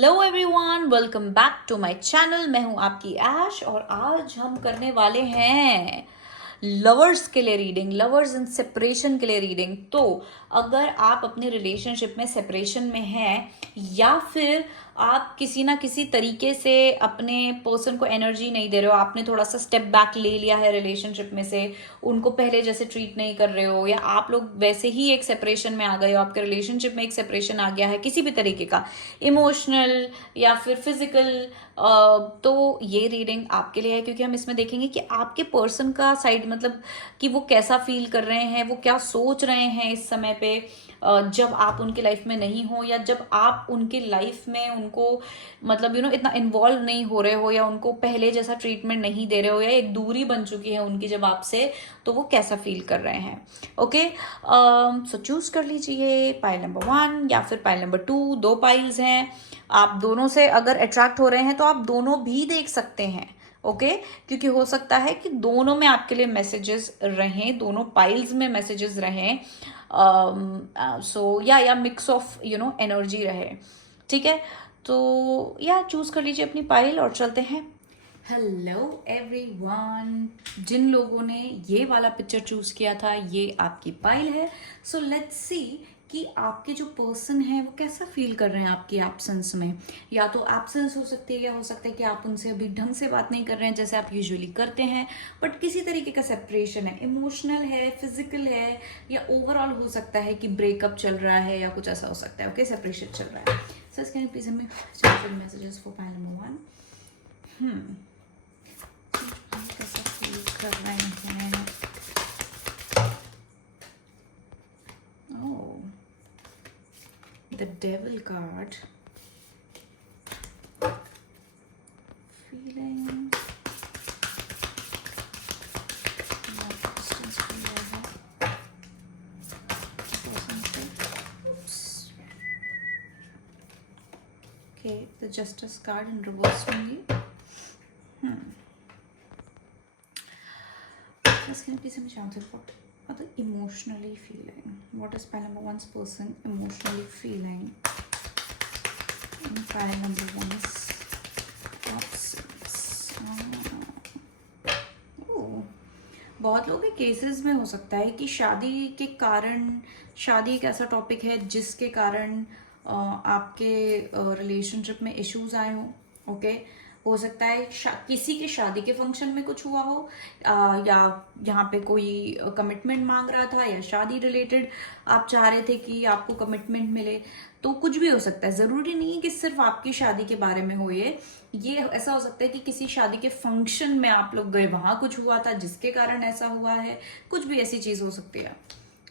Hello everyone, welcome back to my channel. मैं हूं आपकी ऐश और आज हम करने वाले हैं लवर्स के लिए रीडिंग, लवर्स इन सेपरेशन के लिए रीडिंग। तो अगर आप अपने रिलेशनशिप में सेपरेशन में हैं या फिर आप किसी ना किसी तरीके से अपने पर्सन को एनर्जी नहीं दे रहे हो, आपने थोड़ा सा स्टेप बैक ले लिया है रिलेशनशिप में से, उनको पहले जैसे ट्रीट नहीं कर रहे हो, या आप लोग वैसे ही एक सेपरेशन में आ गए हो, आपके रिलेशनशिप में एक सेपरेशन आ गया है किसी भी तरीके का, इमोशनल या फिर फिजिकल, तो ये रीडिंग आपके लिए है। क्योंकि हम इसमें देखेंगे कि आपके पर्सन का साइड, मतलब कि वो कैसा फील कर रहे हैं, वो क्या सोच रहे हैं इस समय पे, जब आप उनकी लाइफ में नहीं हो, या जब आप उनकी लाइफ में उनको मतलब इतना इन्वॉल्व नहीं हो रहे हो, या उनको पहले जैसा ट्रीटमेंट नहीं दे रहे हो, या एक दूरी बन चुकी है उनकी जब आपसे, तो वो कैसा फील कर रहे हैं। ओके, सो चूज कर लीजिए पाइल नंबर 1 या फिर पाइल नंबर 2। दो पाइल्स हैं, आप दोनों से अगर अट्रैक्ट हो रहे हैं तो आप दोनों भी देख सकते हैं। ओके, क्योंकि हो सकता है कि दोनों में आपके लिए मैसेजेस रहें, दोनों पाइल्स में मैसेजेस रहें, सो या मिक्स ऑफ एनर्जी रहे। ठीक है, तो या चूज कर लीजिए अपनी पाइल और चलते हैं। हेलो एवरीवन, जिन लोगों ने ये वाला पिक्चर चूज किया था, ये आपकी पाइल है। सो लेट्स सी कि आपके जो पर्सन है वो कैसा फील कर रहे हैं आपकी एब्सेंस में। या तो एब्सेंस हो सकती है, या हो सकता है कि आप उनसे अभी ढंग से बात नहीं कर रहे हैं जैसे आप यूजुअली करते हैं, बट किसी तरीके का सेपरेशन है, इमोशनल है, फिजिकल है, या ओवरऑल हो सकता है कि ब्रेकअप चल रहा है, या कुछ ऐसा हो सकता है। ओके, सेपरेशन चल रहा है। सो इसके प्लीज हमें मैसेजेस फॉर पाइल नंबर 1। कैसा फील कर रहे हैं? Oh, the devil card. Feeling. Distance feel है. Oops. Okay, the Justice card in reverse only. Just can you please tell me what are the emotionally feeling? What is pile number 1's person emotionally feeling? And pile number 1's absence. बहुत लोगों के cases में हो सकता है कि शादी के कारण, शादी एक ऐसा टॉपिक है जिसके कारण आपके रिलेशनशिप में इश्यूज आए हों। ओके, हो सकता है किसी के शादी के फंक्शन में कुछ हुआ हो, या यहाँ पे कोई कमिटमेंट मांग रहा था, या शादी रिलेटेड आप चाह रहे थे कि आपको कमिटमेंट मिले, तो कुछ भी हो सकता है। जरूरी नहीं है कि सिर्फ आपकी शादी के बारे में हो। ये ऐसा हो सकता है कि किसी शादी के फंक्शन में आप लोग गए, वहां कुछ हुआ था जिसके कारण ऐसा हुआ है, कुछ भी ऐसी चीज हो सकती है।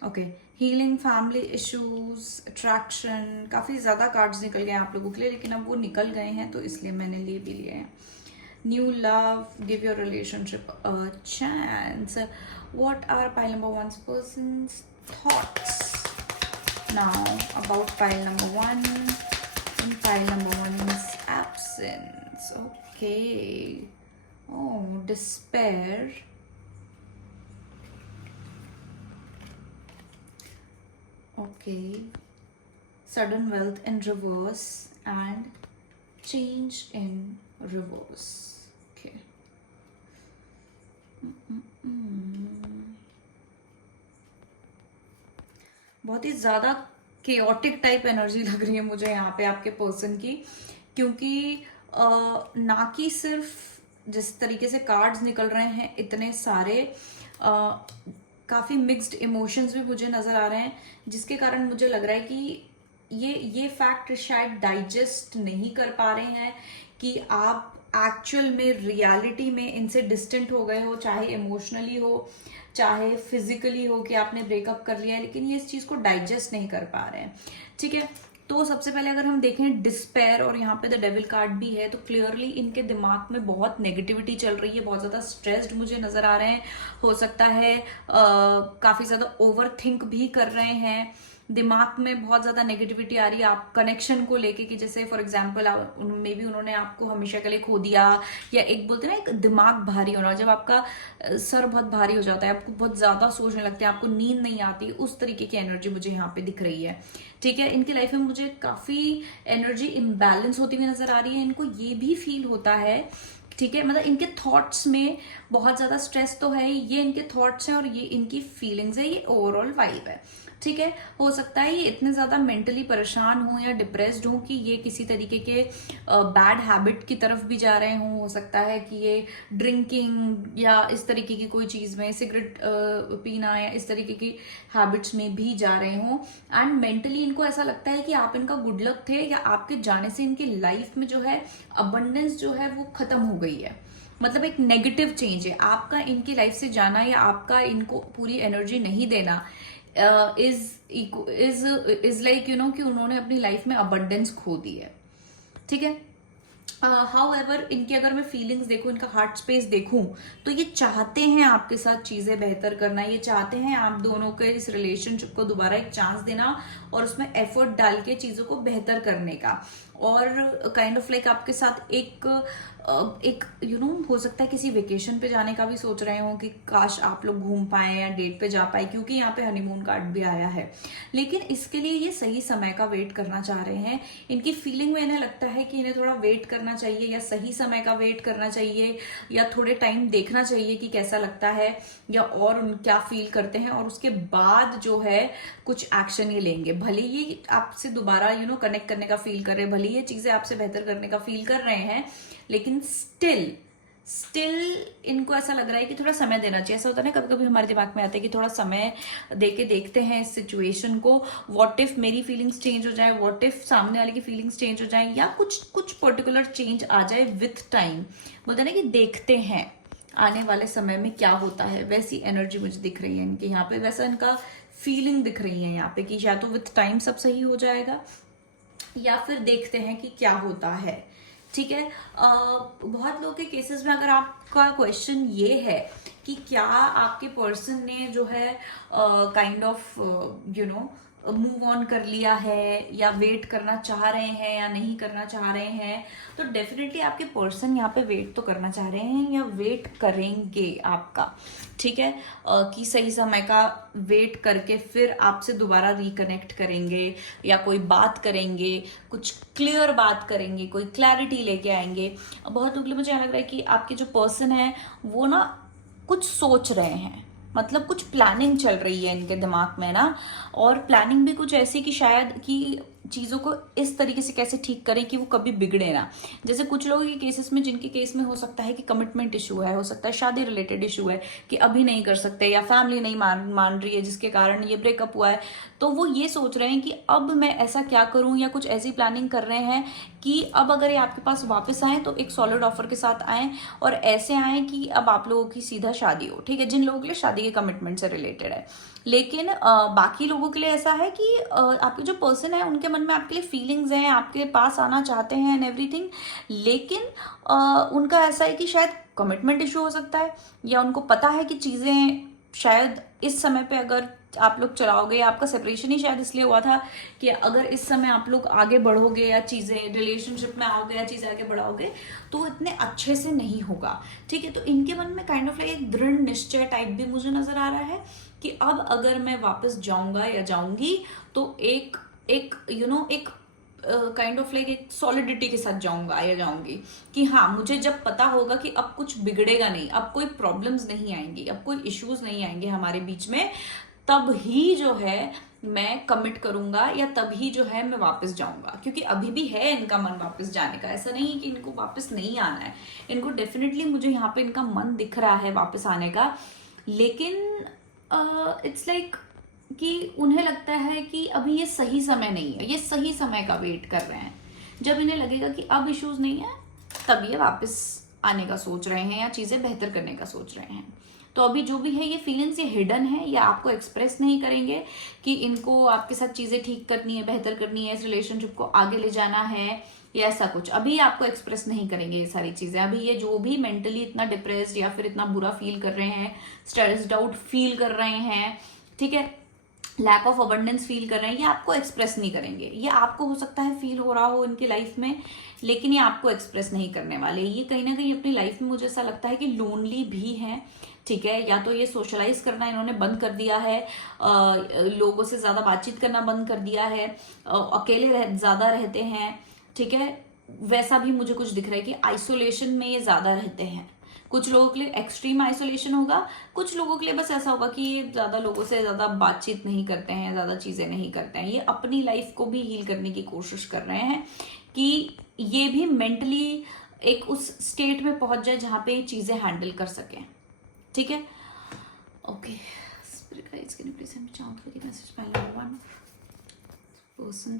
Okay, healing, family issues, attraction, काफी ज्यादा कार्ड्स निकल गए आप लोगों के लिए, लेकिन अब वो निकल गए हैं तो इसलिए मैंने ले भी लिए हैं। New love, give your relationship a chance. What are pile number 1's persons thoughts now about pile number 1 and pile number 1's absence. Okay, oh, despair. Okay, sudden wealth in reverse and change in reverse. Okay. बहुत ही ज्यादा chaotic type energy लग रही है मुझे यहाँ पे आपके person की, क्योंकि ना कि सिर्फ जिस तरीके से कार्ड्स निकल रहे हैं इतने सारे, काफी मिक्स्ड इमोशंस भी मुझे नजर आ रहे हैं, जिसके कारण मुझे लग रहा है कि ये फैक्ट शायद डाइजेस्ट नहीं कर पा रहे हैं कि आप एक्चुअल में रियलिटी में इनसे डिस्टेंट हो गए हो, चाहे इमोशनली हो चाहे फिजिकली हो, कि आपने ब्रेकअप कर लिया है, लेकिन ये इस चीज को डाइजेस्ट नहीं कर पा रहे हैं। ठीक है, तो सबसे पहले अगर हम देखें डिस्पेयर, और यहाँ पे द डेविल कार्ड भी है, तो क्लियरली इनके दिमाग में बहुत नेगेटिविटी चल रही है, बहुत ज्यादा स्ट्रेस्ड मुझे नजर आ रहे हैं। हो सकता है काफी ज्यादा ओवर थिंक भी कर रहे हैं, दिमाग में बहुत ज्यादा नेगेटिविटी आ रही है आप कनेक्शन को लेके, कि जैसे फॉर एग्जांपल मे बी उन्होंने आपको हमेशा के लिए खो दिया, या एक बोलते हैं ना एक दिमाग भारी होना, जब आपका सर बहुत भारी हो जाता है, आपको बहुत ज्यादा सोचने लगते हैं, आपको नींद नहीं आती, उस तरीके की एनर्जी मुझे यहाँ पे दिख रही है। ठीक है, इनकी लाइफ में मुझे काफी एनर्जी इम्बैलेंस होती हुई नजर आ रही है। इनको ये भी फील होता है, ठीक है, मतलब इनके थॉट्स में बहुत ज्यादा स्ट्रेस तो है, ये इनके थॉट्स हैं और ये इनकी फीलिंग्स है, ये ओवरऑल वाइब है। ठीक है, हो सकता है ये इतने ज्यादा मेंटली परेशान हो या डिप्रेस्ड हो कि ये किसी तरीके के बैड हैबिट की तरफ भी जा रहे हों। हो सकता है कि ये ड्रिंकिंग या इस तरीके की कोई चीज में, सिगरेट पीना या इस तरीके की हैबिट्स में भी जा रहे हों। एंड मेंटली इनको ऐसा लगता है कि आप इनका गुड लक थे, या आपके जाने से इनकी लाइफ में जो है अबंडेंस जो है वो खत्म हो गई है। मतलब एक नेगेटिव चेंज है आपका, इनकी लाइफ से जाना या आपका इनको पूरी एनर्जी नहीं देना इज लाइक कि उन्होंने अपनी लाइफ में अबंडेंस खो दी है। ठीक है, हाउ एवर इनकी अगर मैं फीलिंग्स देखूं, इनका हार्ट स्पेस देखूं, तो ये चाहते हैं आपके साथ चीजें बेहतर करना, ये चाहते हैं आप दोनों के इस रिलेशनशिप को दोबारा एक चांस देना और उसमें एफर्ट डाल के चीजों को बेहतर करने का, और काइंड ऑफ लाइक आपके साथ एक हो सकता है किसी वेकेशन पे जाने का भी सोच रहे हो कि काश आप लोग घूम पाए या डेट पे जा पाए, क्योंकि यहाँ पे हनीमून कार्ड भी आया है। लेकिन इसके लिए ये सही समय का वेट करना चाह रहे हैं। इनकी फीलिंग में इन्हें लगता है कि इन्हें थोड़ा वेट करना चाहिए, या सही समय का वेट करना चाहिए, या थोड़े टाइम देखना चाहिए कि कैसा लगता है या और क्या फील करते हैं, और उसके बाद जो है कुछ एक्शन ये लेंगे। भले ये आपसे दोबारा कनेक्ट करने का फील कर रहे हैं, भले ये चीजें आपसे बेहतर करने का फील कर रहे हैं, लेकिन स्टिल इनको ऐसा लग रहा है कि थोड़ा समय देना चाहिए। ऐसा होता है ना, कभी कभी हमारे दिमाग में आता है कि थोड़ा समय देके देखते हैं इस सिचुएशन को, व्हाट इफ मेरी फीलिंग्स चेंज हो जाए, व्हाट इफ सामने वाले की फीलिंग्स चेंज हो जाए, या कुछ पर्टिकुलर चेंज आ जाए विथ टाइम। बोलते हैं ना कि देखते हैं आने वाले समय में क्या होता है, वैसी एनर्जी मुझे दिख रही है इनके यहाँ पे, वैसा इनका फीलिंग दिख रही है यहाँ पे कि या तो विथ टाइम सब सही हो जाएगा, या फिर देखते हैं कि क्या होता है। ठीक है, बहुत लोगों के केसेस में अगर आपका क्वेश्चन ये है कि क्या आपके पर्सन ने जो है काइंड ऑफ मूव ऑन कर लिया है, या वेट करना चाह रहे हैं या नहीं करना चाह रहे हैं, तो डेफिनेटली आपके पर्सन यहाँ पे वेट तो करना चाह रहे हैं या वेट करेंगे आपका। ठीक है, कि सही समय का वेट करके फिर आपसे दोबारा रिकनेक्ट करेंगे, या कोई बात करेंगे, कुछ क्लियर बात करेंगे, कोई क्लैरिटी लेके आएंगे। बहुत लोग, मुझे लग रहा है कि आपके जो पर्सन है वो ना कुछ सोच रहे हैं, मतलब कुछ प्लानिंग चल रही है इनके दिमाग में ना, और प्लानिंग भी कुछ ऐसी कि शायद कि चीज़ों को इस तरीके से कैसे ठीक करें कि वो कभी बिगड़े ना। जैसे कुछ लोगों के केसेस में, जिनके केस में हो सकता है कि कमिटमेंट इशू है, हो सकता है शादी रिलेटेड इशू है कि अभी नहीं कर सकते, या फैमिली नहीं मान रही है जिसके कारण ये ब्रेकअप हुआ है, तो वो ये सोच रहे हैं कि अब मैं ऐसा क्या करूं, या कुछ ऐसी प्लानिंग कर रहे हैं कि अब अगर ये आपके पास वापस आए तो एक सॉलिड ऑफर के साथ आए, और ऐसे आए कि अब आप लोगों की सीधा शादी हो। ठीक है, जिन लोगों के लिए शादी के कमिटमेंट से रिलेटेड है। लेकिन बाकी लोगों के लिए ऐसा है कि आपके जो पर्सन है उनके मन में आपके लिए फीलिंग्स हैं, आपके पास आना चाहते हैं एंड एवरीथिंग, लेकिन उनका ऐसा है कि शायद कमिटमेंट इशू हो सकता है, या उनको पता है कि चीज़ें शायद इस समय पे अगर आप लोग चलाओगे, आपका सेपरेशन ही शायद इसलिए हुआ था कि अगर इस समय आप लोग आगे बढ़ोगे या चीज़ें रिलेशनशिप में आओगे या चीज़ें आगे बढ़ाओगे तो इतने अच्छे से नहीं होगा। ठीक है, तो इनके मन में काइंड ऑफ एक दृढ़ निश्चय टाइप भी मुझे नजर आ रहा है कि अब अगर मैं वापस जाऊंगा या जाऊंगी तो एक काइंड ऑफ लाइक एक सॉलिडिटी के साथ जाऊंगा या जाऊंगी, कि हाँ मुझे जब पता होगा कि अब कुछ बिगड़ेगा नहीं, अब कोई प्रॉब्लम्स नहीं आएंगी, अब कोई इश्यूज नहीं आएंगे हमारे बीच में, तब ही जो है मैं कमिट करूंगा, या तभी जो है मैं वापस जाऊंगा। क्योंकि अभी भी है इनका मन वापस जाने का, ऐसा नहीं कि इनको वापस नहीं आना है, इनको डेफिनेटली मुझे यहाँ पे इनका मन दिख रहा है वापस आने का। लेकिन इट्स लाइक कि उन्हें लगता है कि अभी ये सही समय नहीं है, ये सही समय का वेट कर रहे हैं। जब इन्हें लगेगा कि अब इश्यूज नहीं है तब ये वापस आने का सोच रहे हैं या चीजें बेहतर करने का सोच रहे हैं। तो अभी जो भी है ये फीलिंग्स ये हिडन है, ये आपको एक्सप्रेस नहीं करेंगे कि इनको आपके साथ चीजें ठीक करनी है, बेहतर करनी है, इस रिलेशनशिप को आगे ले जाना है या ऐसा कुछ। अभी आपको एक्सप्रेस नहीं करेंगे ये सारी चीजें। अभी ये जो भी मेंटली इतना डिप्रेस्ड या फिर इतना बुरा फील कर रहे हैं, स्ट्रेस्ड आउट फील कर रहे हैं, ठीक है, लैक ऑफ अबंडेंस फील कर रहे हैं, ये आपको एक्सप्रेस नहीं करेंगे। ये आपको हो सकता है फील हो रहा हो इनकी लाइफ में, लेकिन ये आपको एक्सप्रेस नहीं करने वाले। ये कहीं ना कहीं अपनी लाइफ में मुझे ऐसा लगता है कि लोनली भी हैं, ठीक है। या तो ये सोशलाइज करना इन्होंने बंद कर दिया है, लोगों से ज्यादा बातचीत करना बंद कर दिया है, अकेले ज्यादा रहते हैं, ठीक है। वैसा भी मुझे कुछ दिख रहा है कि आइसोलेशन में ये ज्यादा रहते हैं। कुछ लोगों के लिए एक्सट्रीम आइसोलेशन होगा, कुछ लोगों के लिए बस ऐसा होगा कि ये ज्यादा लोगों से ज्यादा बातचीत नहीं करते हैं, ज्यादा चीजें नहीं करते हैं। ये अपनी लाइफ को भी हील करने की कोशिश कर रहे हैं कि ये भी मेंटली एक उस स्टेट में पहुंच जाए जहां पे ये चीजें हैंडल कर सकें, ठीक है। Okay, spirit guides can you please help me shout for the message pile number 1, person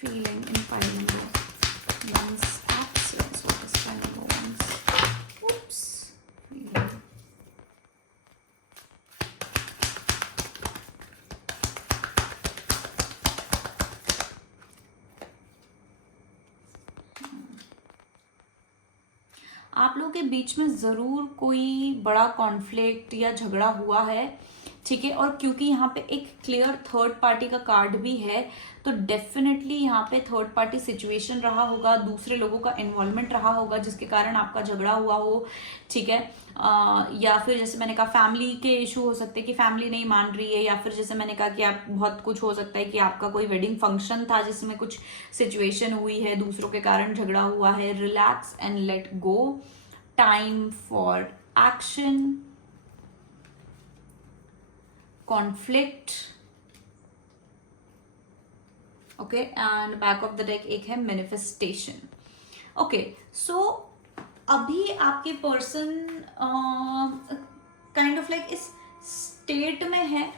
feeling in pile number 1's absence. What is pile number 1's oops feeling? आप लोगों के बीच में जरूर कोई बड़ा कॉन्फ्लिक्ट या झगड़ा हुआ है, ठीक है। और क्योंकि यहाँ पे एक क्लियर थर्ड पार्टी का कार्ड भी है, तो डेफिनेटली यहाँ पे थर्ड पार्टी सिचुएशन रहा होगा, दूसरे लोगों का इन्वॉल्वमेंट रहा होगा जिसके कारण आपका झगड़ा हुआ हो, ठीक है। या फिर जैसे मैंने कहा फैमिली के इशू हो सकते हैं कि फैमिली नहीं मान रही है, या फिर जैसे मैंने कहा कि आप बहुत कुछ हो सकता है कि आपका कोई वेडिंग फंक्शन था जिसमें कुछ सिचुएशन हुई है, दूसरों के कारण झगड़ा हुआ है। Relax and let go, time for action, conflict, okay. And back of the deck एक है मैनिफेस्टेशन, ओके। सो अभी आपके पर्सन काइंड ऑफ लाइक इस स्टेट में है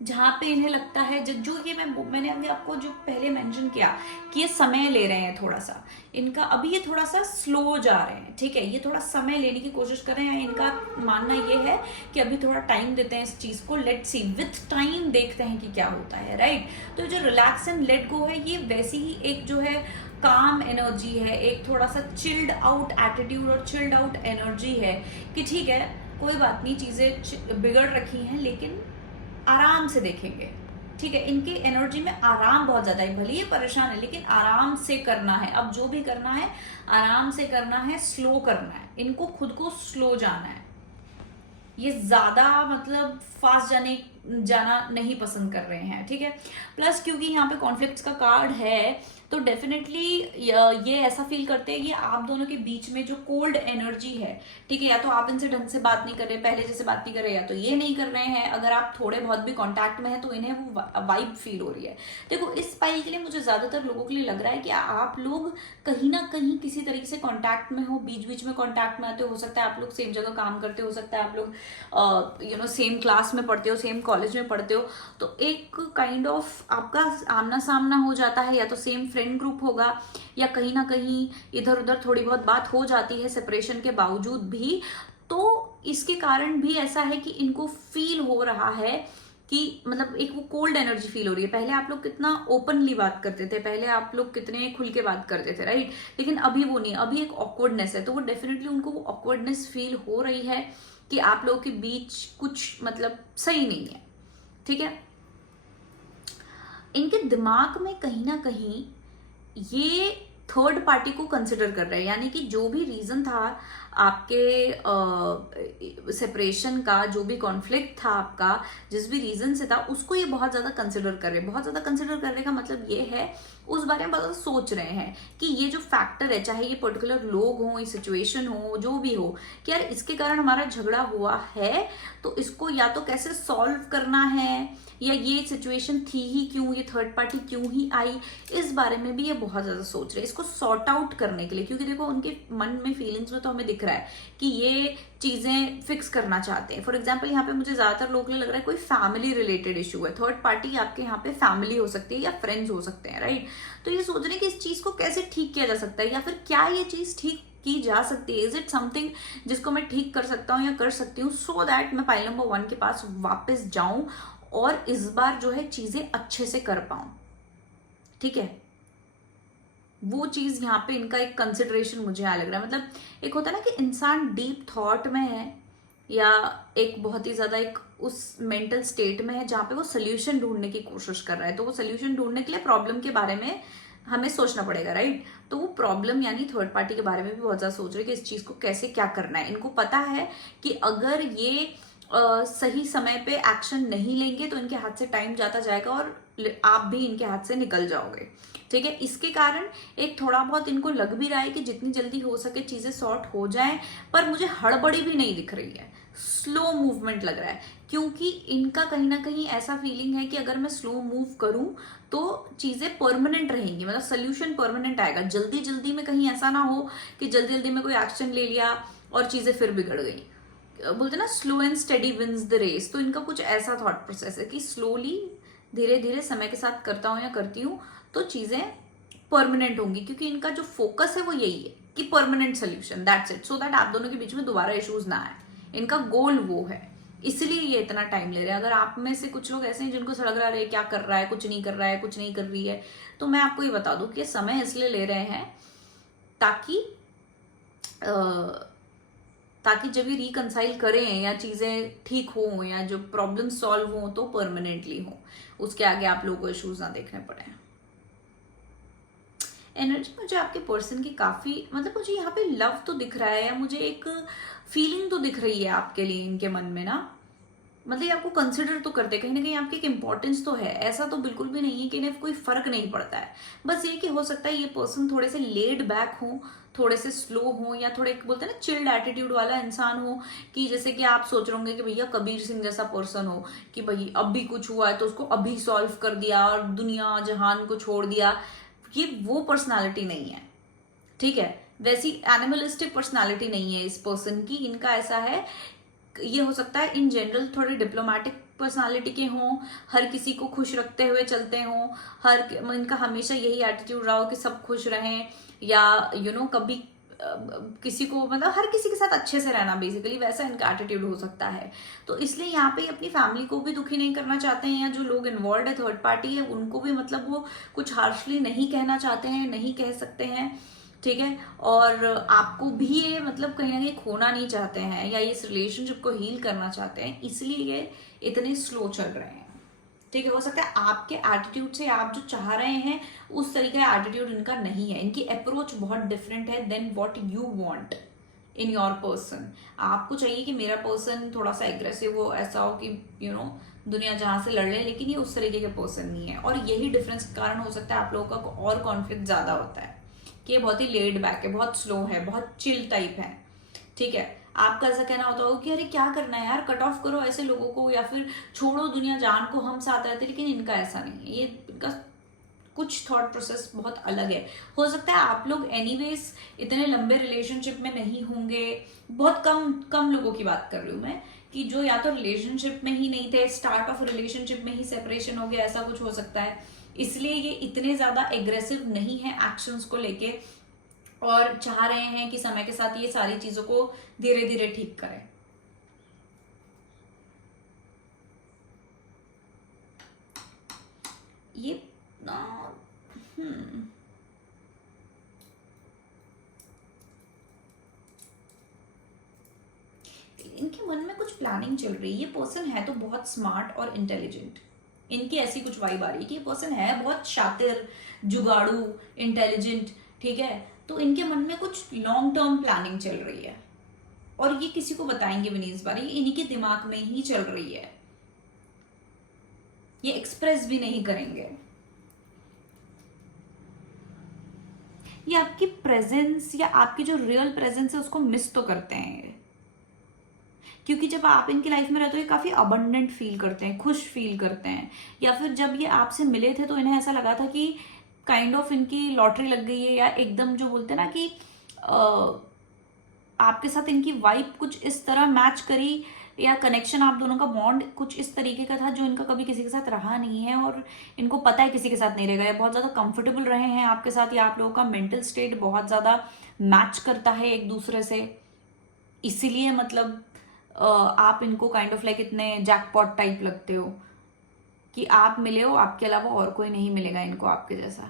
जहां पे इन्हें लगता है जो ये मैंने अभी आपको जो पहले मेंशन किया कि ये समय ले रहे हैं थोड़ा सा, इनका अभी ये थोड़ा सा स्लो जा रहे हैं, ठीक है। ये थोड़ा समय लेने की कोशिश कर रहे हैं। इनका मानना ये है कि अभी थोड़ा टाइम देते हैं इस चीज को, लेट सी, विथ टाइम देखते हैं कि क्या होता है, राइट। तो जो रिलैक्स एंड लेट गो है, ये वैसी ही एक जो है काम एनर्जी है, एक थोड़ा सा चिल्ड आउट एटीट्यूड और चिल्ड आउट एनर्जी है कि ठीक है कोई बात नहीं, चीजें बिगड़ रखी हैं लेकिन आराम से देखेंगे, ठीक है। इनके एनर्जी में आराम बहुत ज्यादा है, भले ये परेशान है लेकिन आराम से करना है। अब जो भी करना है आराम से करना है, स्लो करना है, इनको खुद को स्लो जाना है। ये ज्यादा मतलब फास्ट जाना नहीं पसंद कर रहे हैं, ठीक है। प्लस क्योंकि यहाँ पे कॉन्फ्लिक्ट्स का कार्ड है, तो डेफिनेटली ये ऐसा फील करते हैं ये आप दोनों के बीच में जो कोल्ड एनर्जी है, ठीक है। या तो आप इनसे ढंग से बात नहीं कर रहे, पहले जैसे बात नहीं कर रहे, या तो ये नहीं कर रहे हैं। अगर आप थोड़े बहुत भी कांटेक्ट में हैं तो इन्हें वो वाइब फील हो रही है। देखो इस पाइल के लिए मुझे ज्यादातर लोगों के लिए लग रहा है कि आप लोग कहीं ना कहीं किसी तरीके से कांटेक्ट में हो, बीच बीच में कांटेक्ट में आते हो सकता है आप लोग सेम जगह काम करते हो सकता है आप लोग सेम क्लास में पढ़ते हो, सेम कॉलेज में पढ़ते हो, तो एक काइंड ऑफ आपका आमना सामना हो जाता है, या तो सेम फ्रेंड ग्रुप होगा, या कहीं ना कहीं इधर उधर थोड़ी बहुत बात हो जाती है सेपरेशन के बावजूद भी। तो इसके कारण भी ऐसा है कि इनको फील हो रहा है कि मतलब एक वो कोल्ड एनर्जी फील हो रही है। पहले आप लोग कितना ओपनली बात करते थे, पहले आप लोग कितने खुल के बात करते थे, राइट। लेकिन अभी वो नहीं, अभी एक ऑकवर्डनेस है। तो वो डेफिनेटली उनको वो ऑकवर्डनेस फील हो रही है कि आप लोगों के बीच कुछ मतलब सही नहीं है, ठीक है। इनके दिमाग में कहीं ना कहीं ये थर्ड पार्टी को कंसिडर कर रहे हैं, यानी कि जो भी रीजन था आपके सेपरेशन का, जो भी कॉन्फ्लिक्ट था आपका, जिस भी रीजन से था, उसको ये बहुत ज्यादा कंसिडर कर रहे हैं। बहुत ज्यादा कंसिडर करने का मतलब ये है उस बारे में बहुत ज्यादा सोच रहे हैं कि ये जो फैक्टर है, चाहे ये पर्टिकुलर लोग हो, ये सिचुएशन हो, जो भी हो, कि यार इसके कारण हमारा झगड़ा हुआ है तो इसको या तो कैसे सॉल्व करना है, या ये सिचुएशन थी ही क्यों, ये थर्ड पार्टी क्यों ही आई, इस बारे में भी ये बहुत ज्यादा सोच रहे हैं इसको सॉर्ट आउट करने के लिए। क्योंकि देखो उनके मन में, फीलिंग्स में तो हमें दिख रहा है कि ये चीजें फिक्स करना चाहते हैं। फॉर एग्जाम्पल यहाँ पे मुझे ज्यादातर लोगों को लग रहा है कोई फैमिली रिलेटेड इशू है। थर्ड पार्टी आपके यहाँ पे फैमिली हो सकती है या फ्रेंड्स हो सकते हैं, राइट। तो ये सोच रहे हैं कि इस चीज को कैसे ठीक किया जा सकता है, या फिर क्या ये चीज ठीक की जा सकती है, इज इट समथिंग जिसको मैं ठीक कर सकता हूँ या कर सकती हूँ, सो दैट मैं पाइल नंबर 1 के पास वापस जाऊं और इस बार जो है चीजें अच्छे से कर पाऊं, ठीक है। वो चीज यहाँ पे इनका एक कंसिडरेशन मुझे यहाँ लग रहा है। मतलब एक होता है ना कि इंसान डीप थॉट में है, या एक बहुत ही ज्यादा एक उस मेंटल स्टेट में है जहाँ पे वो सोल्यूशन ढूंढने की कोशिश कर रहा है। तो वो सोल्यूशन ढूंढने के लिए प्रॉब्लम के बारे में हमें सोचना पड़ेगा, राइट। तो वो प्रॉब्लम यानी थर्ड पार्टी के बारे में भी बहुत ज्यादा सोच रहे हैं कि इस चीज को कैसे क्या करना है। इनको पता है कि अगर ये सही समय पे एक्शन नहीं लेंगे तो इनके हाथ से टाइम जाता जाएगा और आप भी इनके हाथ से निकल जाओगे, ठीक है। इसके कारण एक थोड़ा बहुत इनको लग भी रहा है कि जितनी जल्दी हो सके चीजें सॉर्ट हो जाएं, पर मुझे हड़बड़ी भी नहीं दिख रही है, स्लो मूवमेंट लग रहा है। क्योंकि इनका कहीं ना कहीं ऐसा फीलिंग है कि अगर मैं स्लो मूव करूं तो चीजें परमानेंट रहेंगी, मतलब सोल्यूशन परमानेंट आएगा। जल्दी जल्दी में कहीं ऐसा ना हो कि जल्दी जल्दी में कोई एक्शन ले लिया और चीजें फिर बिगड़ गई। बोलते ना slow and study wins the race, तो इनका कुछ ऐसा थॉट प्रोसेस है कि स्लोली धीरे धीरे समय के साथ करता हूं या करती हूँ तो चीजें परमानेंट होंगी, क्योंकि इनका जो फोकस है वो यही है कि permanent solution, that's it, so that आप दोनों के बीच में दोबारा इश्यूज ना आए। इनका गोल वो है, इसलिए ये इतना टाइम ले रहे हैं। अगर आप में से कुछ लोग ऐसे हैं जिनको सड़क रहा है क्या कर रहा है, कुछ नहीं कर रहा है, कुछ नहीं कर रही है, तो मैं आपको ये बता दूं कि समय इसलिए ले रहे हैं ताकि ताकि जब ये रिकंसाइल करें या चीजें ठीक हो या जो प्रॉब्लम सॉल्व हो तो परमानेंटली हो, उसके आगे आप लोगों को इश्यूज ना देखने पड़े। एनर्जी मुझे आपके पर्सन की काफी, मतलब मुझे यहाँ पे लव तो दिख रहा है या मुझे एक फीलिंग तो दिख रही है आपके लिए इनके मन में ना, मतलब ये आपको कंसिडर तो करते कहीं ना कहीं, आपकी एक इंपॉर्टेंस तो है। ऐसा तो बिल्कुल भी नहीं है कि इन्हें कोई फर्क नहीं पड़ता है। बस ये कि हो सकता है ये पर्सन थोड़े से लेड बैक हो, थोड़े से स्लो हो, या थोड़े बोलते हैं ना चिल्ड एटीट्यूड वाला इंसान हो, कि जैसे कि आप सोच रहे होंगे कि भैया कबीर सिंह जैसा पर्सन हो कि भाई अभी कुछ हुआ है तो उसको अभी सॉल्व कर दिया और दुनिया जहान को छोड़ दिया। ये वो पर्सनालिटी नहीं है, ठीक है। वैसी एनिमलिस्टिक पर्सनालिटी नहीं है इस पर्सन की। इनका ऐसा है, ये हो सकता है इन जनरल थोड़े डिप्लोमेटिक पर्सनालिटी के हों, हर किसी को खुश रखते हुए चलते हों, इनका हमेशा यही एटीट्यूड रहा हो कि सब खुश रहें, या कभी किसी को, मतलब हर किसी के साथ अच्छे से रहना, बेसिकली वैसा इनका एटीट्यूड हो सकता है। तो इसलिए यहाँ पे अपनी फैमिली को भी दुखी नहीं करना चाहते हैं, या जो लोग इन्वॉल्व है थर्ड पार्टी है उनको भी, मतलब वो कुछ हार्शली नहीं कहना चाहते हैं, नहीं कह सकते हैं, ठीक है। और आपको भी ये मतलब कहीं ना कहीं खोना नहीं चाहते हैं या इस रिलेशनशिप को हील करना चाहते हैं, इसलिए ये इतने स्लो चल रहे हैं, ठीक है। हो सकता है आपके एटीट्यूड से आप जो चाह रहे हैं उस तरीके का एटीट्यूड इनका नहीं है। इनकी अप्रोच बहुत डिफरेंट है then what you want in your person. आपको चाहिए कि मेरा पर्सन थोड़ा सा एग्रेसिव हो, ऐसा हो कि दुनिया जहां से लड़ ले, लेकिन ये उस तरीके के पर्सन नहीं है। और यही डिफरेंस के कारण हो सकता है आप लोगों का और कॉन्फ्लिक्ट ज्यादा होता है कि ये बहुत ही लेड बैक है, बहुत स्लो है, बहुत चिल टाइप है, ठीक है। आपका ऐसा कहना होता होगा कि अरे क्या करना है यार, कट ऑफ करो ऐसे लोगों को, या फिर छोड़ो दुनिया जान को, हम साथ रहते। लेकिन इनका ऐसा नहीं है, ये इनका कुछ थॉट प्रोसेस बहुत अलग है। हो सकता है आप लोग एनीवेज इतने लंबे रिलेशनशिप में नहीं होंगे, बहुत कम कम लोगों की बात कर रही हूँ मैं, कि जो या तो रिलेशनशिप में ही नहीं थे, स्टार्ट ऑफ रिलेशनशिप में ही सेपरेशन हो गया, ऐसा कुछ हो सकता है। इसलिए ये इतने ज्यादा एग्रेसिव नहीं है एक्शंस को लेके, और चाह रहे हैं कि समय के साथ ये सारी चीजों को धीरे धीरे ठीक करें। ये इनके मन में कुछ प्लानिंग चल रही है। ये पर्सन है तो बहुत स्मार्ट और इंटेलिजेंट, इनकी ऐसी कुछ वाइब आ रही है कि ये पर्सन है बहुत शातिर, जुगाड़ू, इंटेलिजेंट, ठीक है। तो इनके मन में कुछ लॉन्ग टर्म प्लानिंग चल रही है और ये किसी को बताएंगे भी नहीं इस बार, ये इन्हीं के दिमाग में ही चल रही है, ये एक्सप्रेस भी नहीं करेंगे। ये आपकी प्रेजेंस या आपकी जो रियल प्रेजेंस है उसको मिस तो करते हैं, क्योंकि जब आप इनकी लाइफ में रहते हो ये काफी अबंडेंट फील करते हैं, खुश फील करते हैं। या फिर जब ये आपसे मिले थे तो इन्हें ऐसा लगा था कि काइंड ऑफ इनकी लॉटरी लग गई है, या एकदम जो बोलते हैं ना कि आपके साथ इनकी वाइब कुछ इस तरह मैच करी, या कनेक्शन आप दोनों का बॉन्ड कुछ इस तरीके का था जो इनका कभी किसी के साथ रहा नहीं है, और इनको पता है किसी के साथ नहीं रहेगा। या बहुत ज्यादा कंफर्टेबल रहे हैं आपके साथ, या आप लोगों का मेंटल स्टेट बहुत ज्यादा मैच करता है एक दूसरे से, इसीलिए मतलब आप इनको काइंड ऑफ लाइक इतने जैकपॉट टाइप लगते हो कि आप मिले हो, आपके अलावा और कोई नहीं मिलेगा इनको आपके जैसा।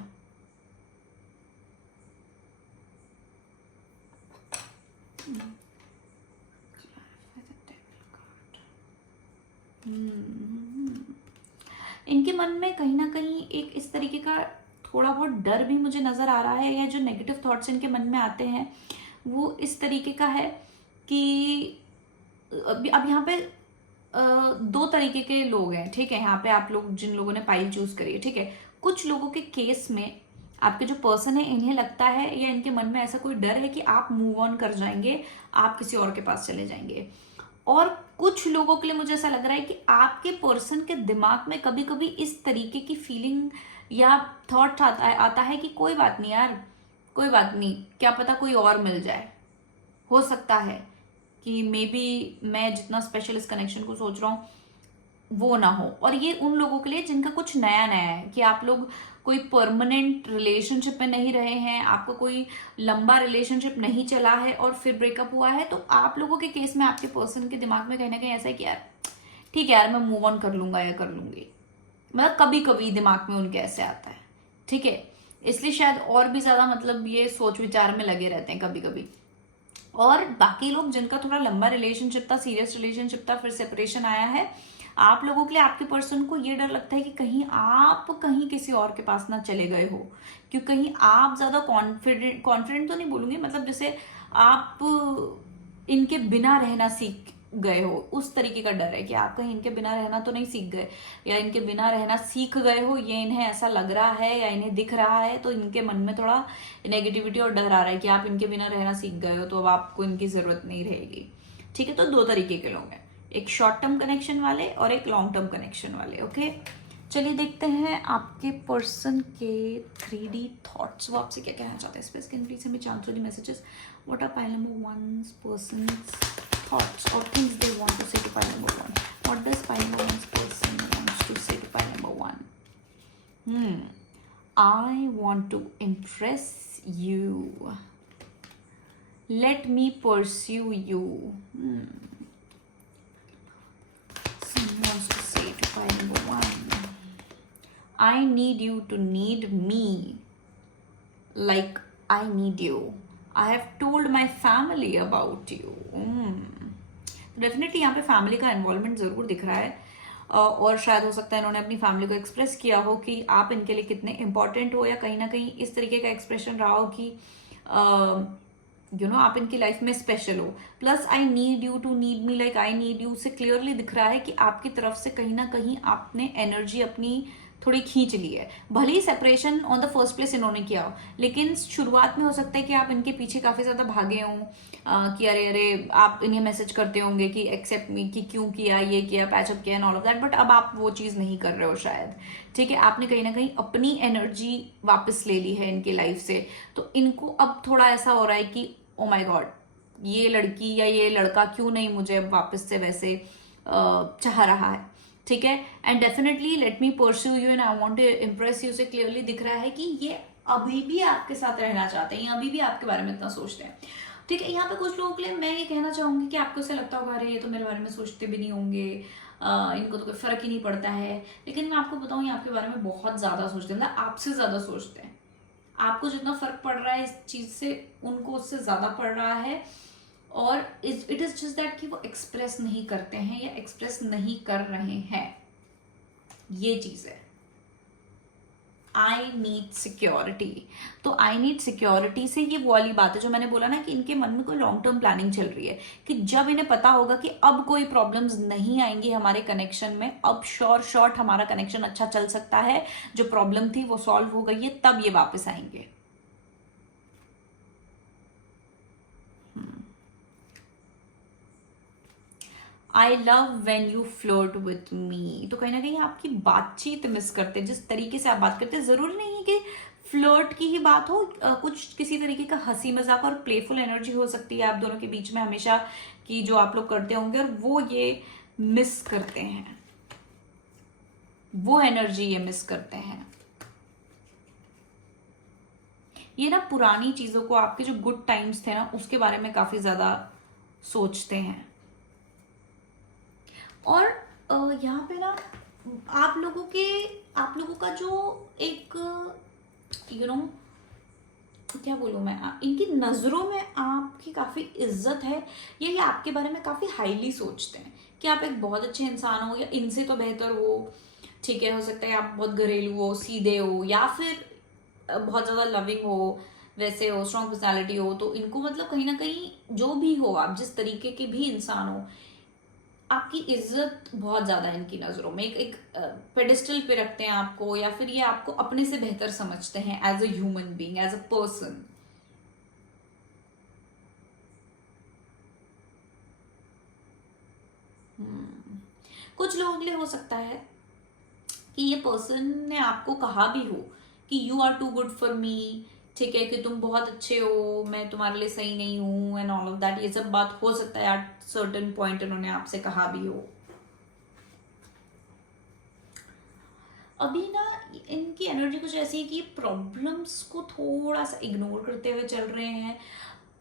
इनके मन में कहीं ना कहीं एक इस तरीके का थोड़ा बहुत डर भी मुझे नजर आ रहा है, या जो नेगेटिव थॉट्स इनके मन में आते हैं वो इस तरीके का है कि अब यहाँ पे दो तरीके के लोग हैं, ठीक है। यहाँ पे आप लोग जिन लोगों ने पाइल चूज करी है, ठीक है, कुछ लोगों के केस में आपके जो पर्सन है इन्हें लगता है या इनके मन में ऐसा कोई डर है कि आप मूव ऑन कर जाएंगे, आप किसी और के पास चले जाएंगे। और कुछ लोगों के लिए मुझे ऐसा लग रहा है कि आपके पर्सन के दिमाग में कभी कभी इस तरीके की फीलिंग या थॉट आता है कि कोई बात नहीं यार, कोई बात नहीं, क्या पता कोई और मिल जाए। हो सकता है कि मे बी मैं जितना स्पेशल इस कनेक्शन को सोच रहा हूँ वो ना हो। और ये उन लोगों के लिए जिनका कुछ नया नया है, कि आप लोग कोई परमानेंट रिलेशनशिप में नहीं रहे हैं, आपका कोई लंबा रिलेशनशिप नहीं चला है और फिर ब्रेकअप हुआ है, तो आप लोगों के केस में आपके पर्सन के दिमाग में कहीं ना कहीं ऐसा है कि यार ठीक है यार, मैं मूव ऑन कर लूंगा या कर लूंगी। मतलब कभी कभी दिमाग में उनके ऐसे आता है, ठीक है। इसलिए शायद और भी ज्यादा मतलब ये सोच विचार में लगे रहते हैं कभी कभी। और बाकी लोग जिनका थोड़ा लंबा रिलेशनशिप था, सीरियस रिलेशनशिप था, फिर सेपरेशन आया है, आप लोगों के लिए आपके पर्सन को ये डर लगता है कि कहीं आप कहीं किसी और के पास ना चले गए हो, क्योंकि कहीं आप ज्यादा कॉन्फिडेंट तो नहीं बोलूंगी, मतलब जैसे आप इनके बिना रहना सीख गए हो, उस तरीके का डर है कि आप कहीं इनके बिना रहना तो नहीं सीख गए, या इनके बिना रहना सीख गए हो, ये इन्हें ऐसा लग रहा है या इन्हें दिख रहा है, तो इनके मन में थोड़ा नेगेटिविटी और डर आ रहा है कि आप इनके बिना रहना सीख गए हो तो अब आपको इनकी जरूरत नहीं रहेगी, ठीक है। तो दो तरीके के लोग हैं, एक शॉर्ट टर्म कनेक्शन वाले और एक लॉन्ग टर्म कनेक्शन वाले, ओके। चलिए देखते हैं आपके पर्सन के 3D थॉट्स, वो आपसे क्या कहना चाहते हैं। स्पेस कैन प्लीज हमें chance the messages, what are pile number 1's person's thoughts or things they want to say to pile number 1. What does pile number 1's person wants to say to pile number 1? I want to impress you. Let me pursue you. Someone wants to say to pile number 1. I need you to need me. Like I need you. I have told my family about you. Definitely यहाँ पे family का involvement जरूर दिख रहा है, और शायद हो सकता है इन्होंने अपनी फैमिली को एक्सप्रेस किया हो कि आप इनके लिए कितने इंपॉर्टेंट हो, या कहीं ना कहीं इस तरीके का एक्सप्रेशन रहा हो कि आप इनकी लाइफ में स्पेशल हो। Plus I need you to need me, like I need you से क्लियरली दिख रहा है कि आपकी तरफ से कहीं ना कहीं आपने एनर्जी अपनी थोड़ी खींच ली है। भले ही separation on the first place इन्होंने किया हो, लेकिन शुरुआत में हो सकता है कि आप इनके पीछे काफी ज्यादा भागे हों, कि अरे अरे आप इन्हें मैसेज करते होंगे कि एक्सेप्ट मी, कि क्यों किया, ये किया, पैचअप किया and all of that, but अब आप वो चीज नहीं कर रहे हो शायद, ठीक है। आपने कहीं ना कहीं अपनी एनर्जी वापस ले ली है इनकी लाइफ से, तो इनको अब थोड़ा ऐसा हो रहा है कि ओ माई गॉड, ये लड़की या ये लड़का क्यों नहीं मुझे अब वापस से वैसे चाह रहा है, ठीक है। And definitely let me pursue you and I want to impress you से क्लियरली दिख रहा है कि ये अभी भी आपके साथ रहना चाहते हैं, अभी भी आपके बारे में इतना सोचते हैं, ठीक है। यहाँ पे कुछ लोगों के लिए मैं ये कहना चाहूंगी कि आपको ऐसा लगता होगा अरे ये तो मेरे बारे में सोचते भी नहीं होंगे, इनको तो कोई फर्क ही नहीं पड़ता है, लेकिन मैं आपको बताऊं ये आपके बारे में बहुत ज्यादा सोचते हैं, मतलब आपसे ज्यादा सोचते हैं। आपको जितना फर्क पड़ रहा है इस चीज से, उनको उससे ज्यादा पड़ रहा है, और इट इज जस्ट दैट कि वो एक्सप्रेस नहीं करते हैं या एक्सप्रेस नहीं कर रहे हैं, ये चीज है। आई नीड सिक्योरिटी, तो आई नीड सिक्योरिटी से ये वो वाली बात है जो मैंने बोला ना कि इनके मन में कोई लॉन्ग टर्म प्लानिंग चल रही है, कि जब इन्हें पता होगा कि अब कोई प्रॉब्लम्स नहीं आएंगी हमारे कनेक्शन में, अब शॉर्ट हमारा कनेक्शन अच्छा चल सकता है, जो प्रॉब्लम थी वो सॉल्व हो गई है, तब ये वापस आएंगे। I love when you flirt with me, तो कहीं ना कहीं आपकी बातचीत मिस करते हैं, जिस तरीके से आप बात करते हैं। जरूरी नहीं है कि फ्लर्ट की ही बात हो, कुछ किसी तरीके का हंसी मजाक और प्लेफुल एनर्जी हो सकती है आप दोनों के बीच में हमेशा, कि जो आप लोग करते होंगे, और वो ये मिस करते हैं, वो एनर्जी ये मिस करते हैं। ये ना पुरानी चीजों को, आपके जो गुड टाइम्स थे ना उसके बारे में काफी ज्यादा सोचते हैं। और यहाँ पे ना आप लोगों का जो एक क्या बोलूँ मैं, इनकी नज़रों में आपकी काफ़ी इज्जत है, ये आपके बारे में काफ़ी हाईली सोचते हैं कि आप एक बहुत अच्छे इंसान हो या इनसे तो बेहतर हो, ठीक है। हो सकता है आप बहुत घरेलू हो, सीधे हो, या फिर बहुत ज्यादा लविंग हो, वैसे हो, स्ट्रॉन्ग पर्सनालिटी हो, तो इनको मतलब कहीं ना कहीं जो भी हो, आप जिस तरीके के भी इंसान हो, आपकी इज्जत बहुत ज्यादा है इनकी नजरों में, एक पेडिस्टल पे रखते हैं आपको, या फिर ये आपको अपने से बेहतर समझते हैं as a human being, as a person. कुछ लोगों के लिए हो सकता है कि ये पर्सन ने आपको कहा भी हो कि you are too good for me, ठीक है, कि तुम बहुत अच्छे हो, मैं तुम्हारे लिए सही नहीं हूं, एंड ऑल ऑफ दैट। ये सब बात हो सकता है एट सर्टेन पॉइंट इन्होंने आपसे कहा भी हो। अभी ना इनकी एनर्जी कुछ ऐसी है कि प्रॉब्लम्स को थोड़ा सा इग्नोर करते हुए चल रहे हैं।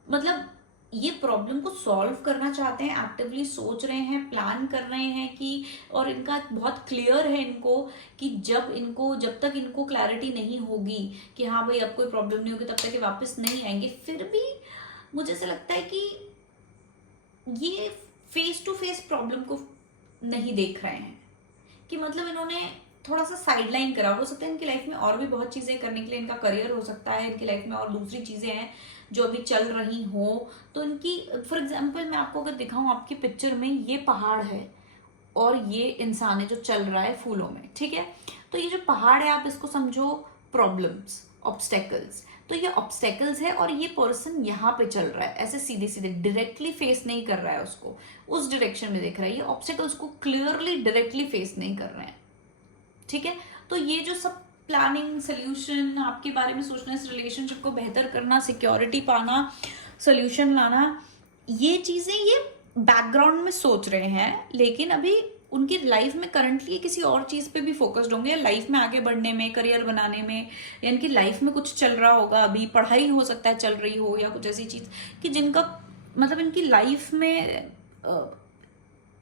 मतलब ये प्रॉब्लम को सॉल्व करना चाहते हैं, एक्टिवली सोच रहे हैं, प्लान कर रहे हैं कि, और इनका बहुत क्लियर है इनको कि जब तक इनको क्लैरिटी नहीं होगी कि हाँ भाई अब कोई प्रॉब्लम नहीं होगी, तब तक ये वापस नहीं आएंगे। फिर भी मुझे ऐसा लगता है कि ये फेस टू फेस प्रॉब्लम को नहीं देख रहे हैं, कि मतलब इन्होंने थोड़ा सा साइडलाइन करा। हो सकता है इनकी लाइफ में और भी बहुत चीजें करने के लिए, इनका करियर हो सकता है, इनकी लाइफ में और दूसरी चीजें हैं जो अभी चल रही हो। तो इनकी, फॉर एग्जाम्पल मैं आपको अगर दिखाऊं, आपकी पिक्चर में ये पहाड़ है और ये इंसान है जो चल रहा है फूलों में, ठीक है। तो ये जो पहाड़ है आप इसको समझो प्रॉब्लम्स, ऑब्स्टेकल्स। तो ये ऑब्स्टेकल्स है और ये पर्सन यहाँ पे चल रहा है ऐसे सीधे सीधे, डायरेक्टली फेस नहीं कर रहा है उसको, उस डायरेक्शन में देख रहा है। ये ऑब्स्टेकल्स को क्लियरली डायरेक्टली फेस नहीं कर रहे हैं, ठीक है। तो ये जो सब प्लानिंग, सोल्यूशन, आपके बारे में सोचना, इस रिलेशनशिप को बेहतर करना, सिक्योरिटी पाना, सोल्यूशन लाना, ये चीजें ये बैकग्राउंड में सोच रहे हैं, लेकिन अभी उनकी लाइफ में करंटली किसी और चीज पे भी फोकस्ड होंगे, लाइफ में आगे बढ़ने में, करियर बनाने में, या इनकी लाइफ में कुछ चल रहा होगा, अभी पढ़ाई हो सकता है चल रही हो, या कुछ ऐसी चीज कि जिनका मतलब इनकी लाइफ में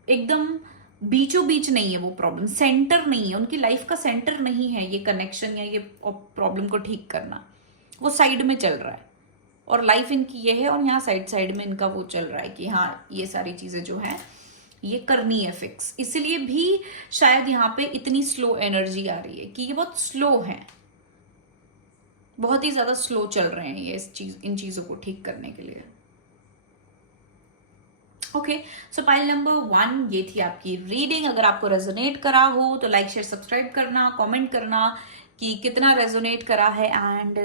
एकदम बीचों बीच नहीं है, वो प्रॉब्लम सेंटर नहीं है, उनकी लाइफ का सेंटर नहीं है ये कनेक्शन या ये प्रॉब्लम को ठीक करना, वो साइड में चल रहा है। और लाइफ इनकी ये है और यहाँ साइड साइड में इनका वो चल रहा है कि हाँ ये सारी चीजें जो हैं ये करनी है फिक्स। इसलिए भी शायद यहाँ पे इतनी स्लो एनर्जी आ रही है कि ये बहुत स्लो है, बहुत ही ज्यादा स्लो चल रहे हैं ये इन चीजों को ठीक करने के लिए। ओके, सो पाइल नंबर 1 ये थी आपकी रीडिंग। अगर आपको रेजोनेट करा हो तो लाइक, शेयर, सब्सक्राइब करना, कमेंट करना कि कितना रेजोनेट करा है। एंड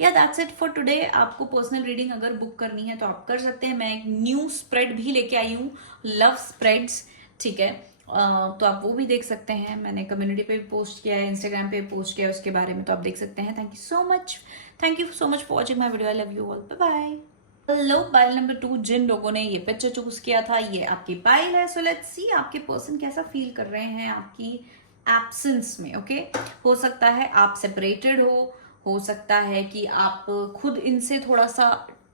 या दैट्स इट फॉर टुडे। आपको पर्सनल रीडिंग अगर बुक करनी है तो आप कर सकते हैं। मैं एक न्यू स्प्रेड भी लेके आई हूँ, लव स्प्रेड्स, ठीक है। तो आप वो भी देख सकते हैं, मैंने कम्युनिटी पे भी पोस्ट किया है, इंस्टाग्राम पे पोस्ट किया है उसके बारे में, तो आप देख सकते हैं। Thank you so much for watching my video. I love you all, bye bye. Hello pile number 2, जिन लोगों ने ये पिक्चर चूज किया था, ये आपकी पाइल है। सो लेट्स सी आपके पर्सन कैसा फील कर रहे हैं आपकी एब्सेंस में। ओके, हो सकता है आप सेपरेटेड हो सकता है कि आप खुद इनसे थोड़ा सा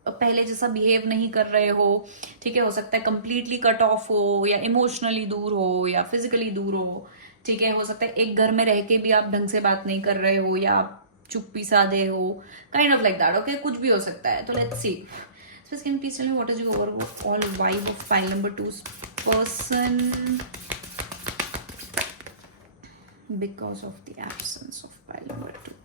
पहले जैसा बिहेव नहीं कर रहे हो, ठीक है। हो सकता है कंप्लीटली कट ऑफ हो, या इमोशनली दूर हो, या फिजिकली दूर हो, ठीक है। हो सकता है एक घर में रह के भी आप ढंग से बात नहीं कर रहे हो, या आप चुप्पी साधे हो, kind of like that. Okay, कुछ भी हो सकता है। तो let's see, so can you please tell me what is your overall vibe of pile number 2's person because of the absence of pile number 2.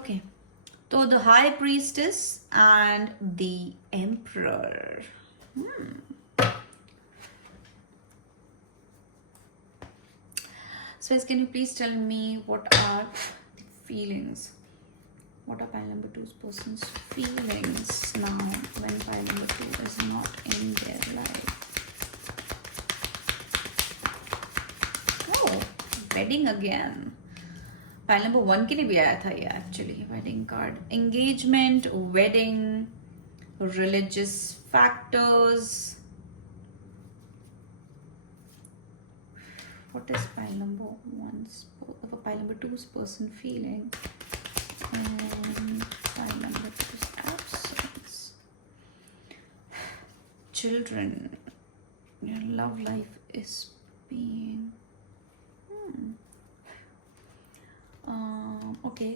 Okay, so the high priestess and the emperor. So can you please tell me what are the feelings? What are pile number 2's person's feelings now when pile number 2 is not in their life? Oh, wedding again. Pile number 1 के लिए भी आया था ये actually, wedding card. Engagement, wedding, religious factors. What is pile number 2's person feeling? And pile number 2's absence. Children, your love life is being okay.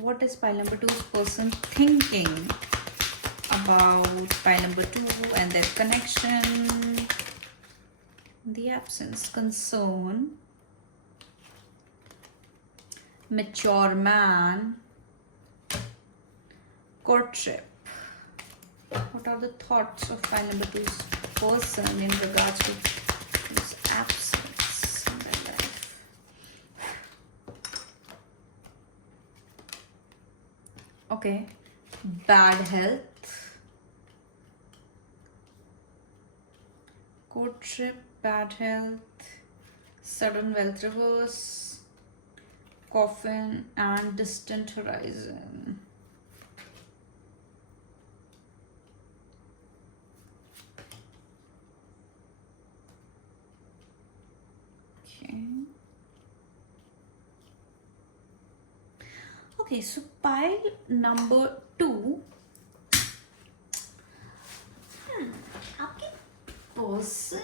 what is pile number two's person thinking about pile number two and their connection, the absence, concern, mature man, courtship. What are the thoughts of pile number two's person in regards to this absence in their life? Okay, bad health, courtship, bad health, sudden wealth reverse, coffin, and distant horizon. Okay, so pile number two, आपके person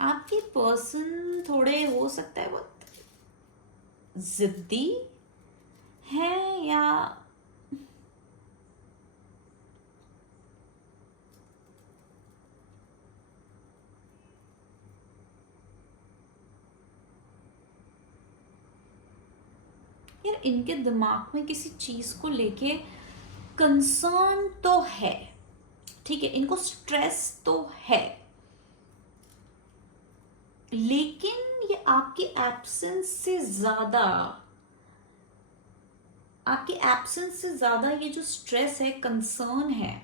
आपके person थोड़े हो सकता है बहुत जिद्दी है या यार इनके दिमाग में किसी चीज को लेके कंसर्न तो है, ठीक है, इनको स्ट्रेस तो है, लेकिन ये आपकी एब्सेंस से ज्यादा ये जो स्ट्रेस है, कंसर्न है,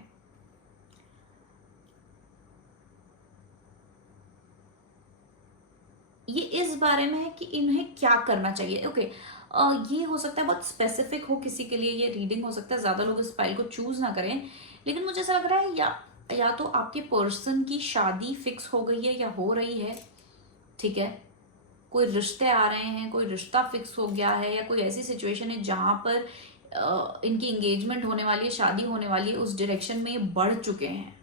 ये इस बारे में है कि इन्हें क्या करना चाहिए। ओके, ये हो सकता है बहुत स्पेसिफिक हो किसी के लिए, ये रीडिंग हो सकता है ज्यादा लोग इस फाइल को चूज ना करें, लेकिन मुझे ऐसा लग रहा है या तो आपके पर्सन की शादी फिक्स हो गई है या हो रही है, ठीक है, कोई रिश्ते आ रहे हैं, कोई रिश्ता फिक्स हो गया है, या कोई ऐसी सिचुएशन है जहां पर इनकी एंगेजमेंट होने वाली है, शादी होने वाली है, उस डायरेक्शन में ये बढ़ चुके हैं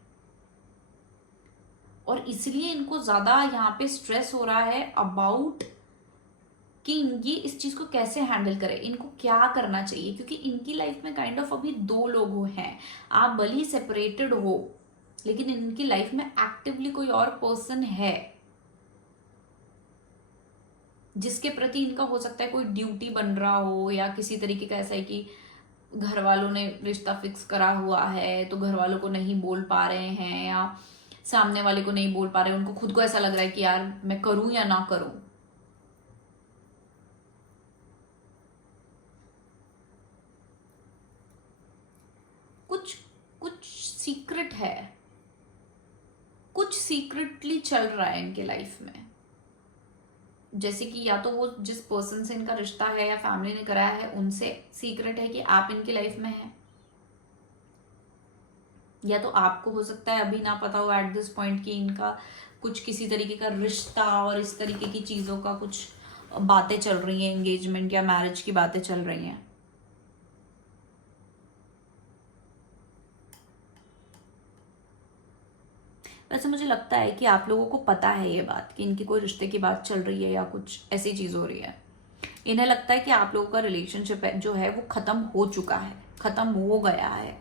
और इसलिए इनको ज्यादा यहाँ पे स्ट्रेस हो रहा है अबाउट कि ये इस चीज को कैसे हैंडल करें, इनको क्या करना चाहिए, क्योंकि इनकी लाइफ में काइंड ऑफ अभी दो लोग हैं, आप भले ही सेपरेटेड हो लेकिन इनकी लाइफ में एक्टिवली कोई और पर्सन है जिसके प्रति इनका हो सकता है कोई ड्यूटी बन रहा हो, या किसी तरीके का ऐसा है कि घर वालों ने रिश्ता फिक्स करा हुआ है तो घर वालों को नहीं बोल पा रहे हैं, या सामने वाले को नहीं बोल पा रहे, उनको खुद को ऐसा लग रहा है कि यार मैं करूं या ना करूं। कुछ सीक्रेट है, कुछ सीक्रेटली चल रहा है इनके लाइफ में, जैसे कि या तो वो जिस पर्सन से इनका रिश्ता है या फैमिली ने कराया है उनसे सीक्रेट है कि आप इनकी लाइफ में हैं, या तो आपको हो सकता है अभी ना पता हो एट दिस पॉइंट कि इनका कुछ किसी तरीके का रिश्ता और इस तरीके की चीजों का कुछ बातें चल रही हैं, एंगेजमेंट या मैरिज की बातें चल रही हैं। वैसे मुझे लगता है कि आप लोगों को पता है ये बात कि इनकी कोई रिश्ते की बात चल रही है या कुछ ऐसी चीज हो रही है, इन्हें लगता है कि आप लोगों का रिलेशनशिप जो है वो खत्म हो चुका है, खत्म हो गया है,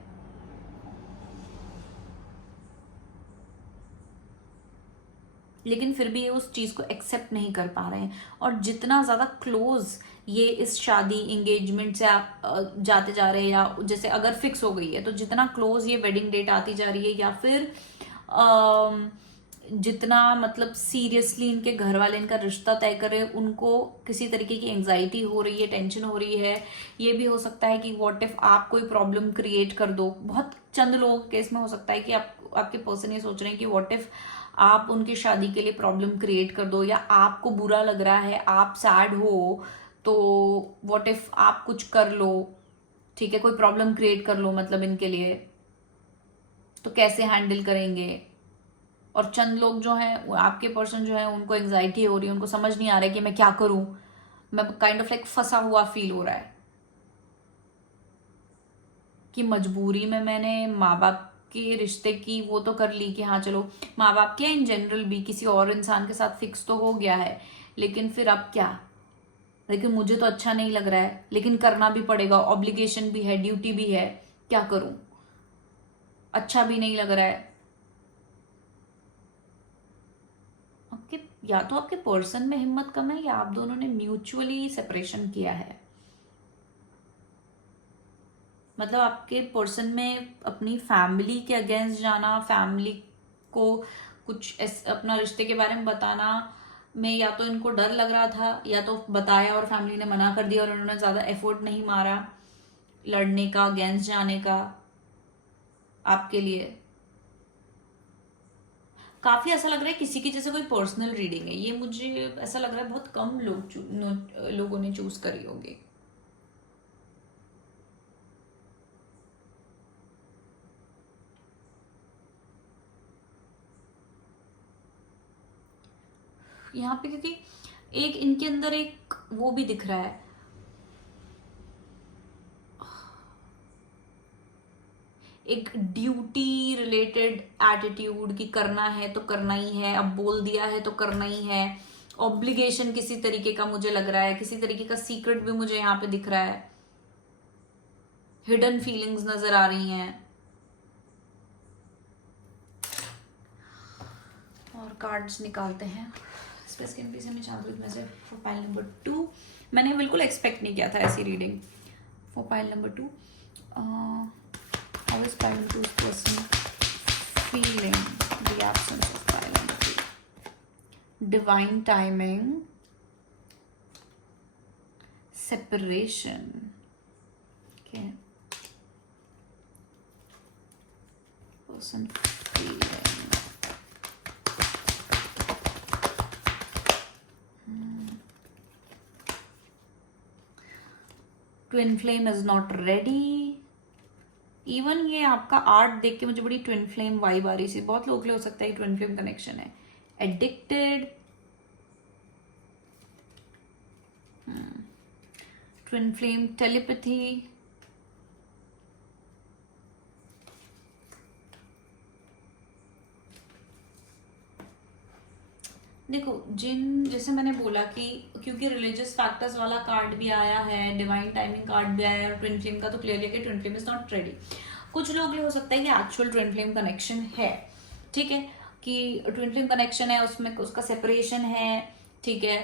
लेकिन फिर भी ये उस चीज को एक्सेप्ट नहीं कर पा रहे हैं, और जितना ज्यादा क्लोज ये इस शादी एंगेजमेंट से आप जाते जा रहे हैं, या जैसे अगर फिक्स हो गई है तो जितना क्लोज ये वेडिंग डेट आती जा रही है, या फिर जितना मतलब सीरियसली इनके घर वाले इनका रिश्ता तय कर रहे हैं, उनको किसी तरीके की एंजाइटी हो रही है, टेंशन हो रही है। ये भी हो सकता है कि व्हाट इफ आप कोई प्रॉब्लम क्रिएट कर दो, बहुत चंद लोगों के केस में हो सकता है कि आपके पर्सन ये सोच रहे हैं कि व्हाट इफ आप उनकी शादी के लिए प्रॉब्लम क्रिएट कर दो, या आपको बुरा लग रहा है, आप सैड हो तो व्हाट इफ आप कुछ कर लो, ठीक है, कोई प्रॉब्लम क्रिएट कर लो मतलब इनके लिए, तो कैसे हैंडल करेंगे। और चंद लोग जो हैं, आपके पर्सन जो है, उनको एंजाइटी हो रही है, उनको समझ नहीं आ रहा है कि मैं क्या करूं, मैं काइंड ऑफ लाइक फंसा हुआ फील हो रहा है कि मजबूरी में मैंने माँ बाप के रिश्ते की वो तो कर ली कि हाँ चलो माँ बाप के इन जनरल भी किसी और इंसान के साथ फिक्स तो हो गया है, लेकिन फिर अब क्या, लेकिन मुझे तो अच्छा नहीं लग रहा है, लेकिन करना भी पड़ेगा, ऑब्लिगेशन भी है, ड्यूटी भी है, क्या करूं, अच्छा भी नहीं लग रहा है। आपके या तो आपके पर्सन में हिम्मत कम है या आप दोनों ने म्यूचुअली सेपरेशन किया है। मतलब आपके पर्सन में अपनी फैमिली के अगेंस्ट जाना, फैमिली को कुछ अपना रिश्ते के बारे में बताना में या तो इनको डर लग रहा था या तो बताया और फैमिली ने मना कर दिया और उन्होंने ज़्यादा एफर्ट नहीं मारा लड़ने का, अगेंस्ट जाने का आपके लिए। काफ़ी ऐसा लग रहा है किसी की जैसे कोई पर्सनल रीडिंग है ये, मुझे ऐसा लग रहा है बहुत कम लोगों ने चूज करी होगी। यहाँ पे क्योंकि एक इनके अंदर एक वो भी दिख रहा है, एक ड्यूटी रिलेटेड एटीट्यूड कि करना है तो करना ही है, अब बोल दिया है तो करना ही है, ऑब्लिगेशन किसी तरीके का मुझे लग रहा है, किसी तरीके का सीक्रेट भी मुझे यहाँ पे दिख रहा है, हिडन फीलिंग्स नजर आ रही हैं। और कार्ड्स निकालते हैं स्किन पीस में चांदुल में से फॉर पाइल नंबर 2। मैंने बिल्कुल एक्सपेक्ट नहीं किया था ऐसी reading. For pile number 2, how is pile number 2 person feeling the absence of pile number 2? Divine timing, separation, okay, person feeling, twin flame is not ready. Even ये आपका art देख के मुझे बड़ी ट्विन फ्लेम वाइब आ रही थी। बहुत लोग के लिए हो सकता है ट्विन फ्लेम कनेक्शन है। एडिक्टेड, ट्विन फ्लेम टेलीपैथी, देखो जिन जैसे मैंने बोला कि क्योंकि रिलीजियस फैक्टर्स वाला कार्ड भी आया है, डिवाइन टाइमिंग कार्ड भी आया है, और ट्विन फ्लेम का तो क्लियरली है कि twin flame is not ready. कुछ लोग लिए हो सकता है कि एक्चुअल ट्विन फ्लेम कनेक्शन है, ठीक है, कि ट्विन फ्लेम कनेक्शन है, उसमें उसका सेपरेशन है, ठीक है,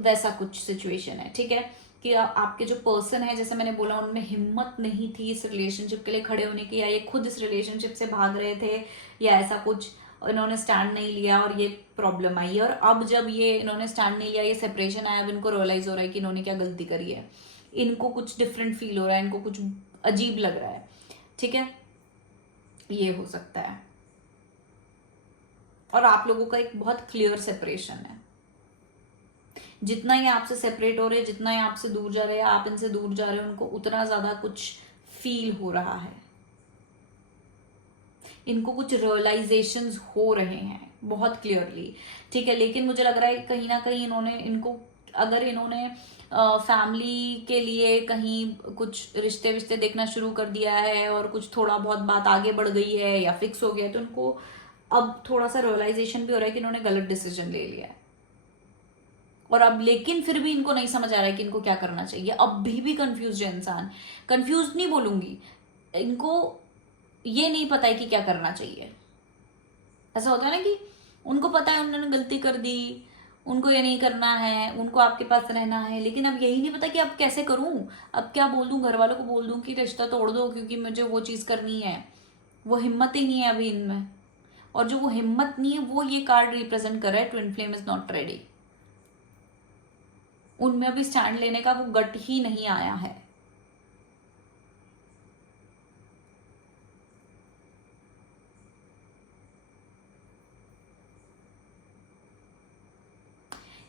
वैसा कुछ सिचुएशन है, ठीक है, कि आपके जो पर्सन है जैसे मैंने बोला उनमें हिम्मत नहीं थी इस रिलेशनशिप के लिए खड़े होने की, या ये खुद इस रिलेशनशिप से भाग रहे थे या ऐसा कुछ, इन्होंने स्टैंड नहीं लिया और ये प्रॉब्लम आई है। और अब जब ये इन्होंने स्टैंड नहीं लिया, ये सेपरेशन आया, अब इनको रियलाइज हो रहा है कि इन्होंने क्या गलती करी है, इनको कुछ डिफरेंट फील हो रहा है, इनको कुछ अजीब लग रहा है, ठीक है, ये हो सकता है। और आप लोगों का एक बहुत क्लियर सेपरेशन है। जितना ये आपसे सेपरेट हो रहे हैं, जितना ये आपसे दूर जा रहे हैं, आप इनसे दूर जा रहे हैं, उनको उतना ज्यादा कुछ फील हो रहा है, इनको कुछ रियलाइजेशंस हो रहे हैं बहुत क्लियरली, ठीक है। लेकिन मुझे लग रहा है कहीं ना कहीं इनको अगर इन्होंने फैमिली के लिए कहीं कुछ रिश्ते विश्ते देखना शुरू कर दिया है और कुछ थोड़ा बहुत बात आगे बढ़ गई है या फिक्स हो गया है, तो इनको अब थोड़ा सा रियलाइजेशन भी हो रहा है कि इन्होंने गलत डिसीजन ले लिया है। और अब लेकिन फिर भी इनको नहीं समझ आ रहा है कि इनको क्या करना चाहिए। अब भी कंफ्यूज है इंसान, कंफ्यूज नहीं बोलूंगी, इनको ये नहीं पता है कि क्या करना चाहिए। ऐसा होता है ना कि उनको पता है उन्होंने गलती कर दी, उनको ये नहीं करना है, उनको आपके पास रहना है, लेकिन अब यही नहीं पता कि अब कैसे करूं, अब क्या बोल दूं, घर वालों को बोल दूं कि रिश्ता तोड़ दो क्योंकि मुझे वो चीज करनी है। वो हिम्मत ही नहीं है अभी इनमें, और जो वो हिम्मत नहीं है वो ये कार्ड रिप्रेजेंट कर रहा है, twin flame is not ready. उनमें अभी स्टैंड लेने का वो गट ही नहीं आया है।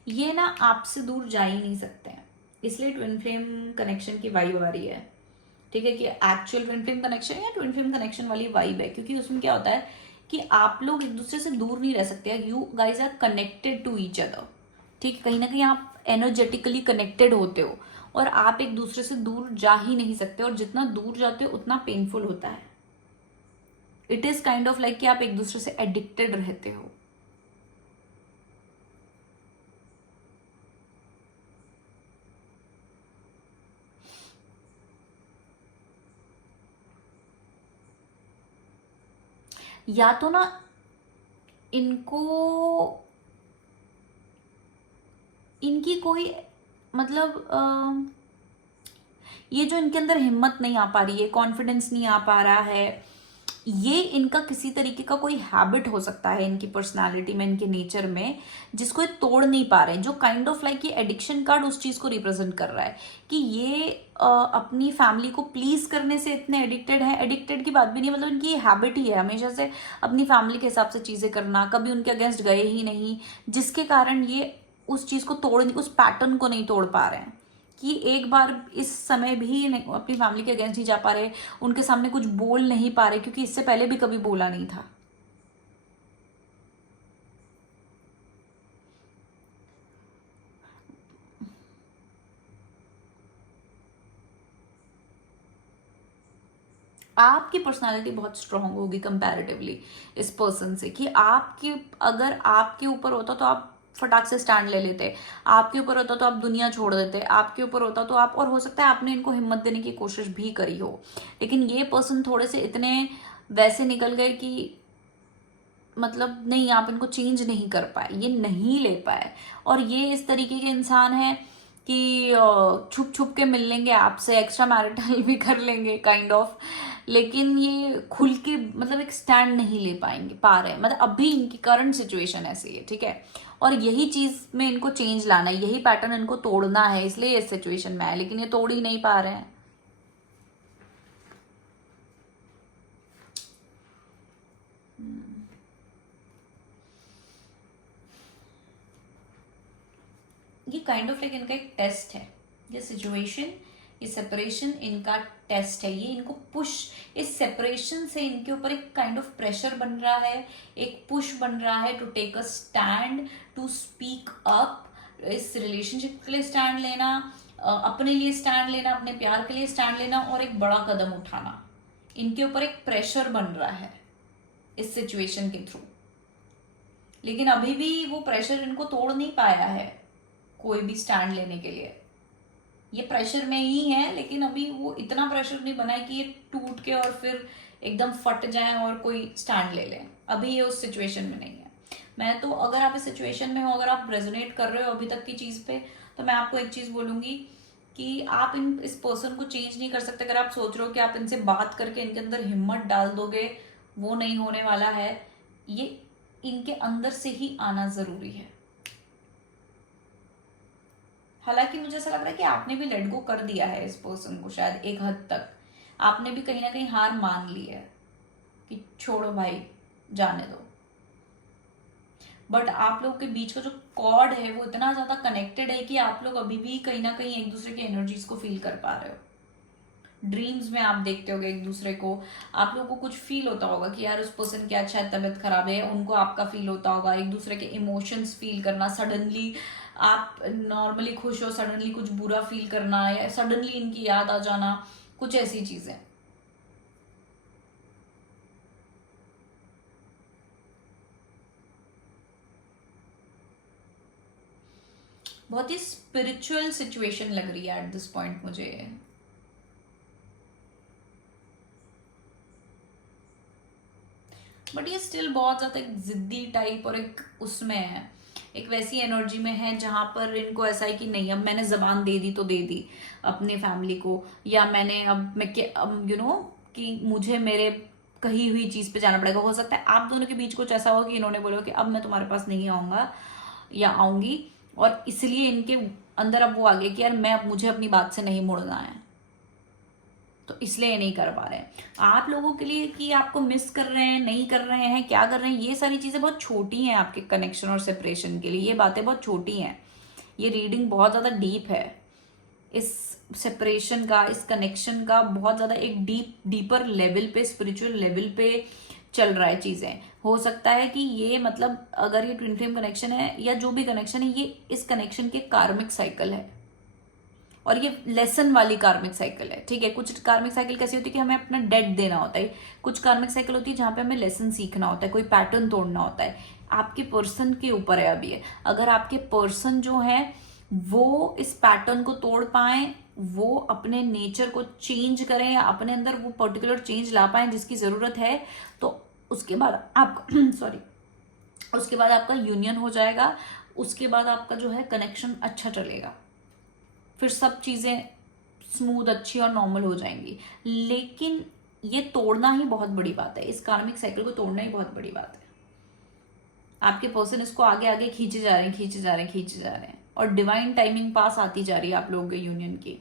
ये ना आपसे दूर जा ही नहीं सकते हैं, इसलिए ट्विन फ्लेम कनेक्शन की वाइब आ रही है, ठीक है, कि एक्चुअल ट्विन फ्लेम कनेक्शन या ट्विन फ्लेम कनेक्शन वाली वाइब है। क्योंकि उसमें क्या होता है कि आप लोग एक दूसरे से दूर नहीं रह सकते, you guys are connected to each other, ठीक है, कहीं ना कहीं आप एनर्जेटिकली कनेक्टेड होते हो और आप एक दूसरे से दूर जा ही नहीं सकते, और जितना दूर जाते हो उतना पेनफुल होता है। It is kind of like कि आप एक दूसरे से एडिक्टेड रहते हो। या तो ना इनको, इनकी कोई मतलब ये जो इनके अंदर हिम्मत नहीं आ पा रही है, कॉन्फिडेंस नहीं आ पा रहा है, ये इनका किसी तरीके का कोई हैबिट हो सकता है इनकी पर्सनालिटी में, इनके नेचर में, जिसको ये तोड़ नहीं पा रहे हैं, जो काइंड ऑफ लाइक ये एडिक्शन कार्ड उस चीज को रिप्रेजेंट कर रहा है कि ये अपनी फैमिली को प्लीज करने से इतने एडिक्टेड है। एडिक्टेड की बात भी नहीं, मतलब इनकी हैबिट ही है हमेशा से अपनी फैमिली के हिसाब से चीजें करना, कभी उनके अगेंस्ट गए ही नहीं, जिसके कारण ये उस चीज को तोड़, उस पैटर्न को नहीं तोड़ पा रहे हैं कि एक बार इस समय भी अपनी फैमिली के अगेंस्ट नहीं जा पा रहे, उनके सामने कुछ बोल नहीं पा रहे, क्योंकि इससे पहले भी कभी बोला नहीं था। आपकी पर्सनालिटी बहुत स्ट्रांग होगी कंपैरेटिवली इस पर्सन से, कि आपके, अगर आपके ऊपर होता तो आप फटाक से स्टैंड ले लेते, आपके ऊपर होता तो आप दुनिया छोड़ देते, आपके ऊपर होता तो आप, और हो सकता है आपने इनको हिम्मत देने की कोशिश भी करी हो, लेकिन ये पर्सन थोड़े से इतने वैसे निकल गए कि मतलब नहीं, आप इनको चेंज नहीं कर पाए, ये नहीं ले पाए। और ये इस तरीके के इंसान है कि छुप छुप के मिल लेंगे आपसे, एक्स्ट्रा मैरिटल भी कर लेंगे काइंड ऑफ, लेकिन ये खुल के मतलब एक स्टैंड नहीं ले पाएंगे, पा रहे हैं, मतलब अभी इनकी करंट सिचुएशन ऐसी है, ठीक है। और यही चीज में इनको चेंज लाना है, यही पैटर्न इनको तोड़ना है, इसलिए इस सिचुएशन में है, लेकिन ये तोड़ ही नहीं पा रहे हैं। ये काइंड ऑफ लाइक इनका एक टेस्ट है, ये सिचुएशन, ये सेपरेशन इनका टेस्ट है, ये इनको पुश, इस सेपरेशन से इनके ऊपर एक काइंड ऑफ प्रेशर बन रहा है, एक पुश बन रहा है to take a stand, to speak up, इस रिलेशनशिप के लिए स्टैंड लेना, अपने लिए स्टैंड लेना, अपने प्यार के लिए स्टैंड लेना, और एक बड़ा कदम उठाना। इनके ऊपर एक प्रेशर बन रहा है इस सिचुएशन के थ्रू, लेकिन अभी भी वो प्रेशर इनको तोड़ नहीं पाया है कोई भी स्टैंड लेने के लिए। ये प्रेशर में ही है, लेकिन अभी वो इतना प्रेशर नहीं बना है कि ये टूट के और फिर एकदम फट जाए और कोई स्टैंड ले ले, अभी ये उस सिचुएशन में नहीं है। मैं तो, अगर आप इस सिचुएशन में हो, अगर आप रेजोनेट कर रहे हो अभी तक की चीज पे, तो मैं आपको एक चीज बोलूंगी कि आप इस पर्सन को चेंज नहीं कर सकते। अगर आप सोच रहे हो कि आप इनसे बात करके इनके अंदर हिम्मत डाल दोगे, वो नहीं होने वाला है, ये इनके अंदर से ही आना जरूरी है। हालांकि मुझे ऐसा लग रहा है कि आपने भी लेट गो कर दिया है इस पर्सन को, शायद एक हद तक आपने भी कहीं ना कहीं हार मान ली है कि छोड़ो भाई, जाने दो। बट आप लोग के बीच का जो कॉर्ड है वो इतना ज्यादा कनेक्टेड है कि आप लोग अभी भी कहीं ना कहीं एक दूसरे की एनर्जीज को फील कर पा रहे हो। ड्रीम्स में आप देखते होगे एक दूसरे को, आप लोगों को कुछ फील होता होगा कि यार उस पर्सन की आज शायद तबीयत खराब है, उनको आपका फील होता होगा, एक दूसरे के इमोशंस फील करना, सडनली आप नॉर्मली खुश हो, सडनली कुछ बुरा फील करना, या सडनली इनकी याद आ जाना, कुछ ऐसी चीजें। बहुत ही स्पिरिचुअल सिचुएशन लग रही है एट दिस पॉइंट मुझे। बट ये स्टिल बहुत ज्यादा एक जिद्दी टाइप और एक उसमें है, एक वैसी एनर्जी में है जहां पर इनको ऐसा है कि नहीं, अब मैंने जबान दे दी तो दे दी अपने फैमिली को, या मैंने अब मैं यू नो कि मुझे मेरे कही हुई चीज पे जाना पड़ेगा। हो सकता है आप दोनों के बीच कुछ ऐसा हो कि इन्होंने बोला कि अब मैं तुम्हारे पास नहीं आऊंगा या आऊंगी, और इसलिए इनके अंदर अब वो आ गया कि यार मैं, अब मुझे अपनी बात से नहीं मुड़ना है, तो इसलिए नहीं कर पा रहे हैं। आप लोगों के लिए कि आपको मिस कर रहे हैं, नहीं कर रहे हैं, क्या कर रहे हैं, ये सारी चीजें बहुत छोटी हैं आपके कनेक्शन और सेपरेशन के लिए, ये बातें बहुत छोटी हैं। ये रीडिंग बहुत ज्यादा डीप है, इस सेपरेशन का, इस कनेक्शन का बहुत ज्यादा एक डीपर लेवल पे, स्पिरिचुअल लेवल पे चल रहा है चीजें। हो सकता है कि ये मतलब अगर ये ट्विन फ्लेम कनेक्शन है या जो भी कनेक्शन है, ये इस कनेक्शन के कार्मिक साइकिल है, और ये लेसन वाली कार्मिक साइकिल है, ठीक है। कुछ कार्मिक साइकिल कैसी होती है कि हमें अपना डेट देना होता है, कुछ कार्मिक साइकिल होती है जहाँ पे हमें लेसन सीखना होता है, कोई पैटर्न तोड़ना होता है। आपके पर्सन के ऊपर है अभी है, अगर आपके पर्सन जो है वो इस पैटर्न को तोड़ पाए, वो अपने नेचर को चेंज करें या अपने अंदर वो पर्टिकुलर चेंज ला पाए जिसकी जरूरत है, तो उसके बाद आप सॉरी उसके बाद आपका यूनियन हो जाएगा, उसके बाद आपका जो है कनेक्शन अच्छा चलेगा, फिर सब चीजें स्मूथ अच्छी और नॉर्मल हो जाएंगी। लेकिन ये तोड़ना ही बहुत बड़ी बात है, इस कार्मिक साइकिल को तोड़ना ही बहुत बड़ी बात है। आपके पर्सन इसको आगे आगे खींचे जा रहे हैं, खींचे जा रहे हैं, खींचे जा रहे हैं, और डिवाइन टाइमिंग पास आती जा रही है आप लोगों के यूनियन की।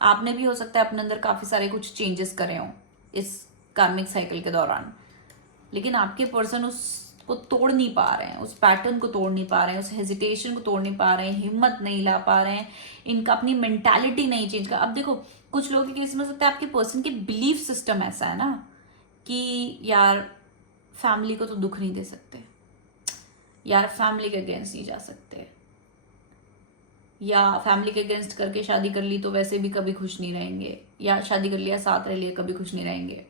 आपने भी हो सकता है अपने अंदर काफी सारे कुछ चेंजेस करे हो इस कार्मिक साइकिल के दौरान, लेकिन आपके पर्सन उसको तोड़ नहीं पा रहे हैं, उस पैटर्न को तोड़ नहीं पा रहे हैं, उस हेजिटेशन को तोड़ नहीं पा रहे हैं, हिम्मत नहीं ला पा रहे हैं, इनका अपनी मेंटालिटी नहीं चेंज कर। अब देखो कुछ लोगों के केस में सकता है आपके पर्सन की बिलीफ सिस्टम ऐसा है ना कि यार फैमिली को तो दुख नहीं दे सकते, यार फैमिली के अगेंस्ट नहीं जा सकते, या फैमिली के अगेंस्ट करके शादी कर ली तो वैसे भी कभी खुश नहीं रहेंगे, या शादी कर लिया साथ रह लिया कभी खुश नहीं रहेंगे।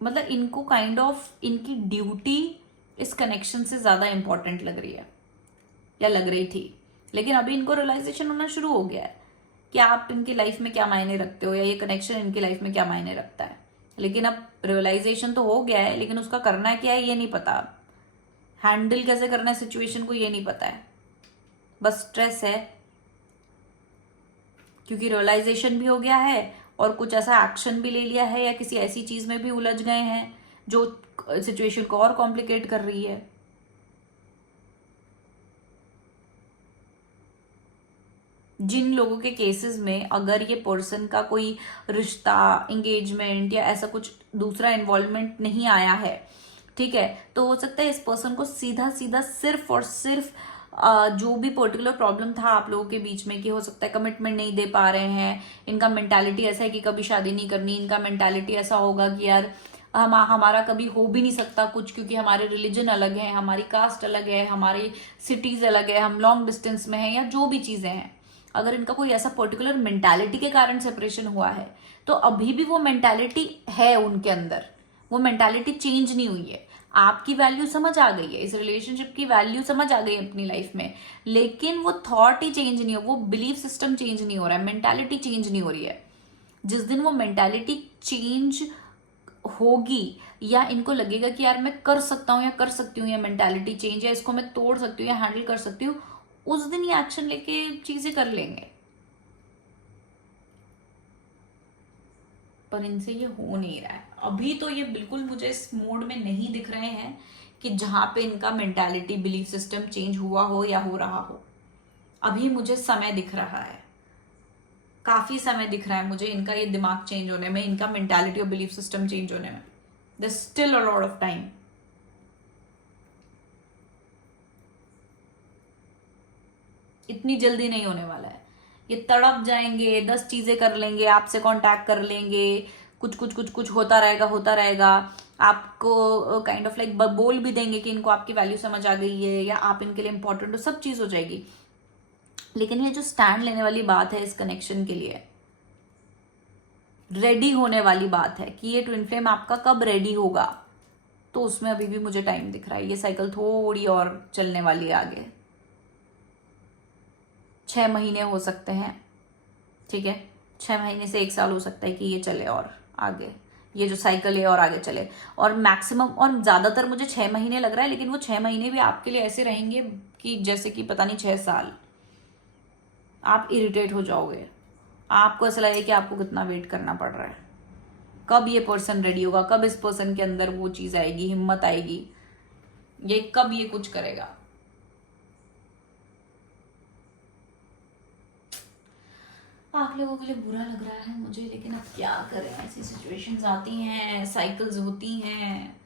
मतलब इनको काइंड ऑफ इनकी ड्यूटी इस कनेक्शन से ज्यादा इंपॉर्टेंट लग रही है या लग रही थी, लेकिन अभी इनको रियलाइजेशन होना शुरू हो गया है कि आप इनकी लाइफ में क्या मायने रखते हो या ये कनेक्शन इनकी लाइफ में क्या मायने रखता है। लेकिन अब रियलाइजेशन तो हो गया है, लेकिन उसका करना क्या है ये नहीं पता, हैंडल कैसे करना है सिचुएशन को ये नहीं पता है, बस स्ट्रेस है क्योंकि रियलाइजेशन भी हो गया है और कुछ ऐसा एक्शन भी ले लिया है या किसी ऐसी चीज में भी उलझ गए हैं जो सिचुएशन को और कॉम्प्लिकेट कर रही है। जिन लोगों के केसेस में अगर ये पर्सन का कोई रिश्ता, एंगेजमेंट या ऐसा कुछ दूसरा इन्वॉल्वमेंट नहीं आया है, ठीक है, तो हो सकता है इस पर्सन को सीधा सीधा सिर्फ और सिर्फ जो भी पर्टिकुलर प्रॉब्लम था आप लोगों के बीच में कि हो सकता है कमिटमेंट नहीं दे पा रहे हैं, इनका मेंटालिटी ऐसा है कि कभी शादी नहीं करनी, इनका मेंटालिटी ऐसा होगा कि यार हमारा कभी हो भी नहीं सकता कुछ क्योंकि हमारे रिलीजन अलग है, हमारी कास्ट अलग है, हमारी सिटीज अलग है, हम लॉन्ग डिस्टेंस में हैं, या जो भी चीजें हैं, अगर इनका कोई ऐसा पर्टिकुलर मेंटालिटी के कारण सेपरेशन हुआ है तो अभी भी वो मेंटालिटी है उनके अंदर, वो मेंटालिटी चेंज नहीं हुई है। आपकी वैल्यू समझ आ गई है, इस रिलेशनशिप की वैल्यू समझ आ गई है अपनी लाइफ में, लेकिन वो थॉट ही चेंज नहीं हो, वो बिलीफ सिस्टम चेंज नहीं हो रहा है, मेंटालिटी चेंज नहीं हो रही है। जिस दिन वो मेंटालिटी चेंज होगी या इनको लगेगा कि यार मैं कर सकता हूं या कर सकती हूँ, या मेंटालिटी चेंज है, इसको मैं तोड़ सकती हूँ या हैंडल कर सकती हूँ, उस दिन ये एक्शन लेके चीजें कर लेंगे। पर इनसे ये हो नहीं रहा है अभी, तो ये बिल्कुल मुझे इस मोड में नहीं दिख रहे हैं कि जहां पे इनका मेंटालिटी बिलीफ सिस्टम चेंज हुआ हो या हो रहा हो। अभी मुझे समय दिख रहा है, काफी समय दिख रहा है मुझे इनका ये दिमाग चेंज होने में, इनका मेंटालिटी और बिलीफ सिस्टम चेंज होने में। There still a lot of time. इतनी जल्दी नहीं होने वाला है, ये तड़प जाएंगे, 10 चीजें कर लेंगे, आपसे कांटेक्ट कर लेंगे, कुछ कुछ कुछ कुछ होता रहेगा होता रहेगा, आपको काइंड ऑफ लाइक बोल भी देंगे कि इनको आपकी वैल्यू समझ आ गई है या आप इनके लिए इंपॉर्टेंट हो, सब चीज हो जाएगी। लेकिन ये जो स्टैंड लेने वाली बात है इस कनेक्शन के लिए, रेडी होने वाली बात है कि ये ट्विन फ्लेम आपका कब रेडी होगा, तो उसमें अभी भी मुझे टाइम दिख रहा है। ये साइकिल थोड़ी और चलने वाली है आगे, 6 महीने हो सकते हैं, ठीक है, 6 महीने से 1 साल हो सकता है कि ये चले और आगे, ये जो साइकिल है और आगे चले। और मैक्सिमम और ज्यादातर मुझे 6 महीने लग रहा है, लेकिन वो 6 महीने भी आपके लिए ऐसे रहेंगे कि जैसे कि पता नहीं 6 साल। आप इरिटेट हो जाओगे, आपको ऐसा लगेगा कि आपको कितना वेट करना पड़ रहा है, कब ये पर्सन रेडी होगा, कब इस पर्सन के अंदर वो चीज आएगी, हिम्मत आएगी, ये कब ये कुछ करेगा। आप लोगों के लिए बुरा लग रहा है मुझे, लेकिन अब क्या करें, ऐसी सिचुएशंस आती हैं, साइकिल्स होती हैं।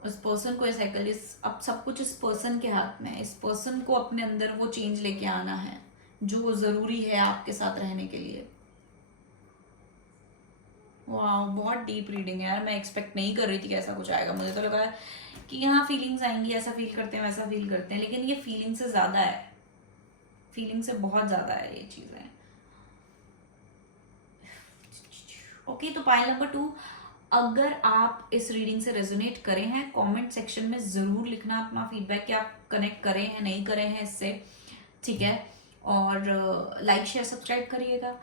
उस पर्सन को साइकिल, अब सब कुछ इस पर्सन के हाथ में है, इस पर्सन को अपने अंदर वो चेंज लेके आना है जो जरूरी है आपके साथ रहने के लिए। वाह, बहुत डीप रीडिंग है यार, मैं एक्सपेक्ट नहीं कर रही थी कि ऐसा कुछ आएगा। मुझे तो लगा कि हाँ फीलिंग्स आएंगी, ऐसा फील करते हैं वैसा फील करते हैं, लेकिन ये फीलिंग से ज्यादा है, फीलिंग से बहुत ज्यादा है ये चीजें। ओके, तो पॉइंट नंबर 2, अगर आप इस रीडिंग से रेजोनेट करे हैं, कमेंट सेक्शन में जरूर लिखना अपना फीडबैक कि आप कनेक्ट करे हैं नहीं करे हैं इससे, ठीक है। और लाइक शेयर सब्सक्राइब करिएगा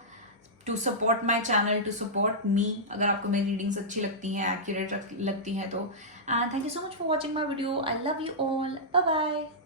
to support my channel, to support me, अगर आपको मेरी रीडिंग्स अच्छी लगती हैं, एक्यूरेट लगती हैं तो। Thank you so much for watching my video. I love you all, bye bye.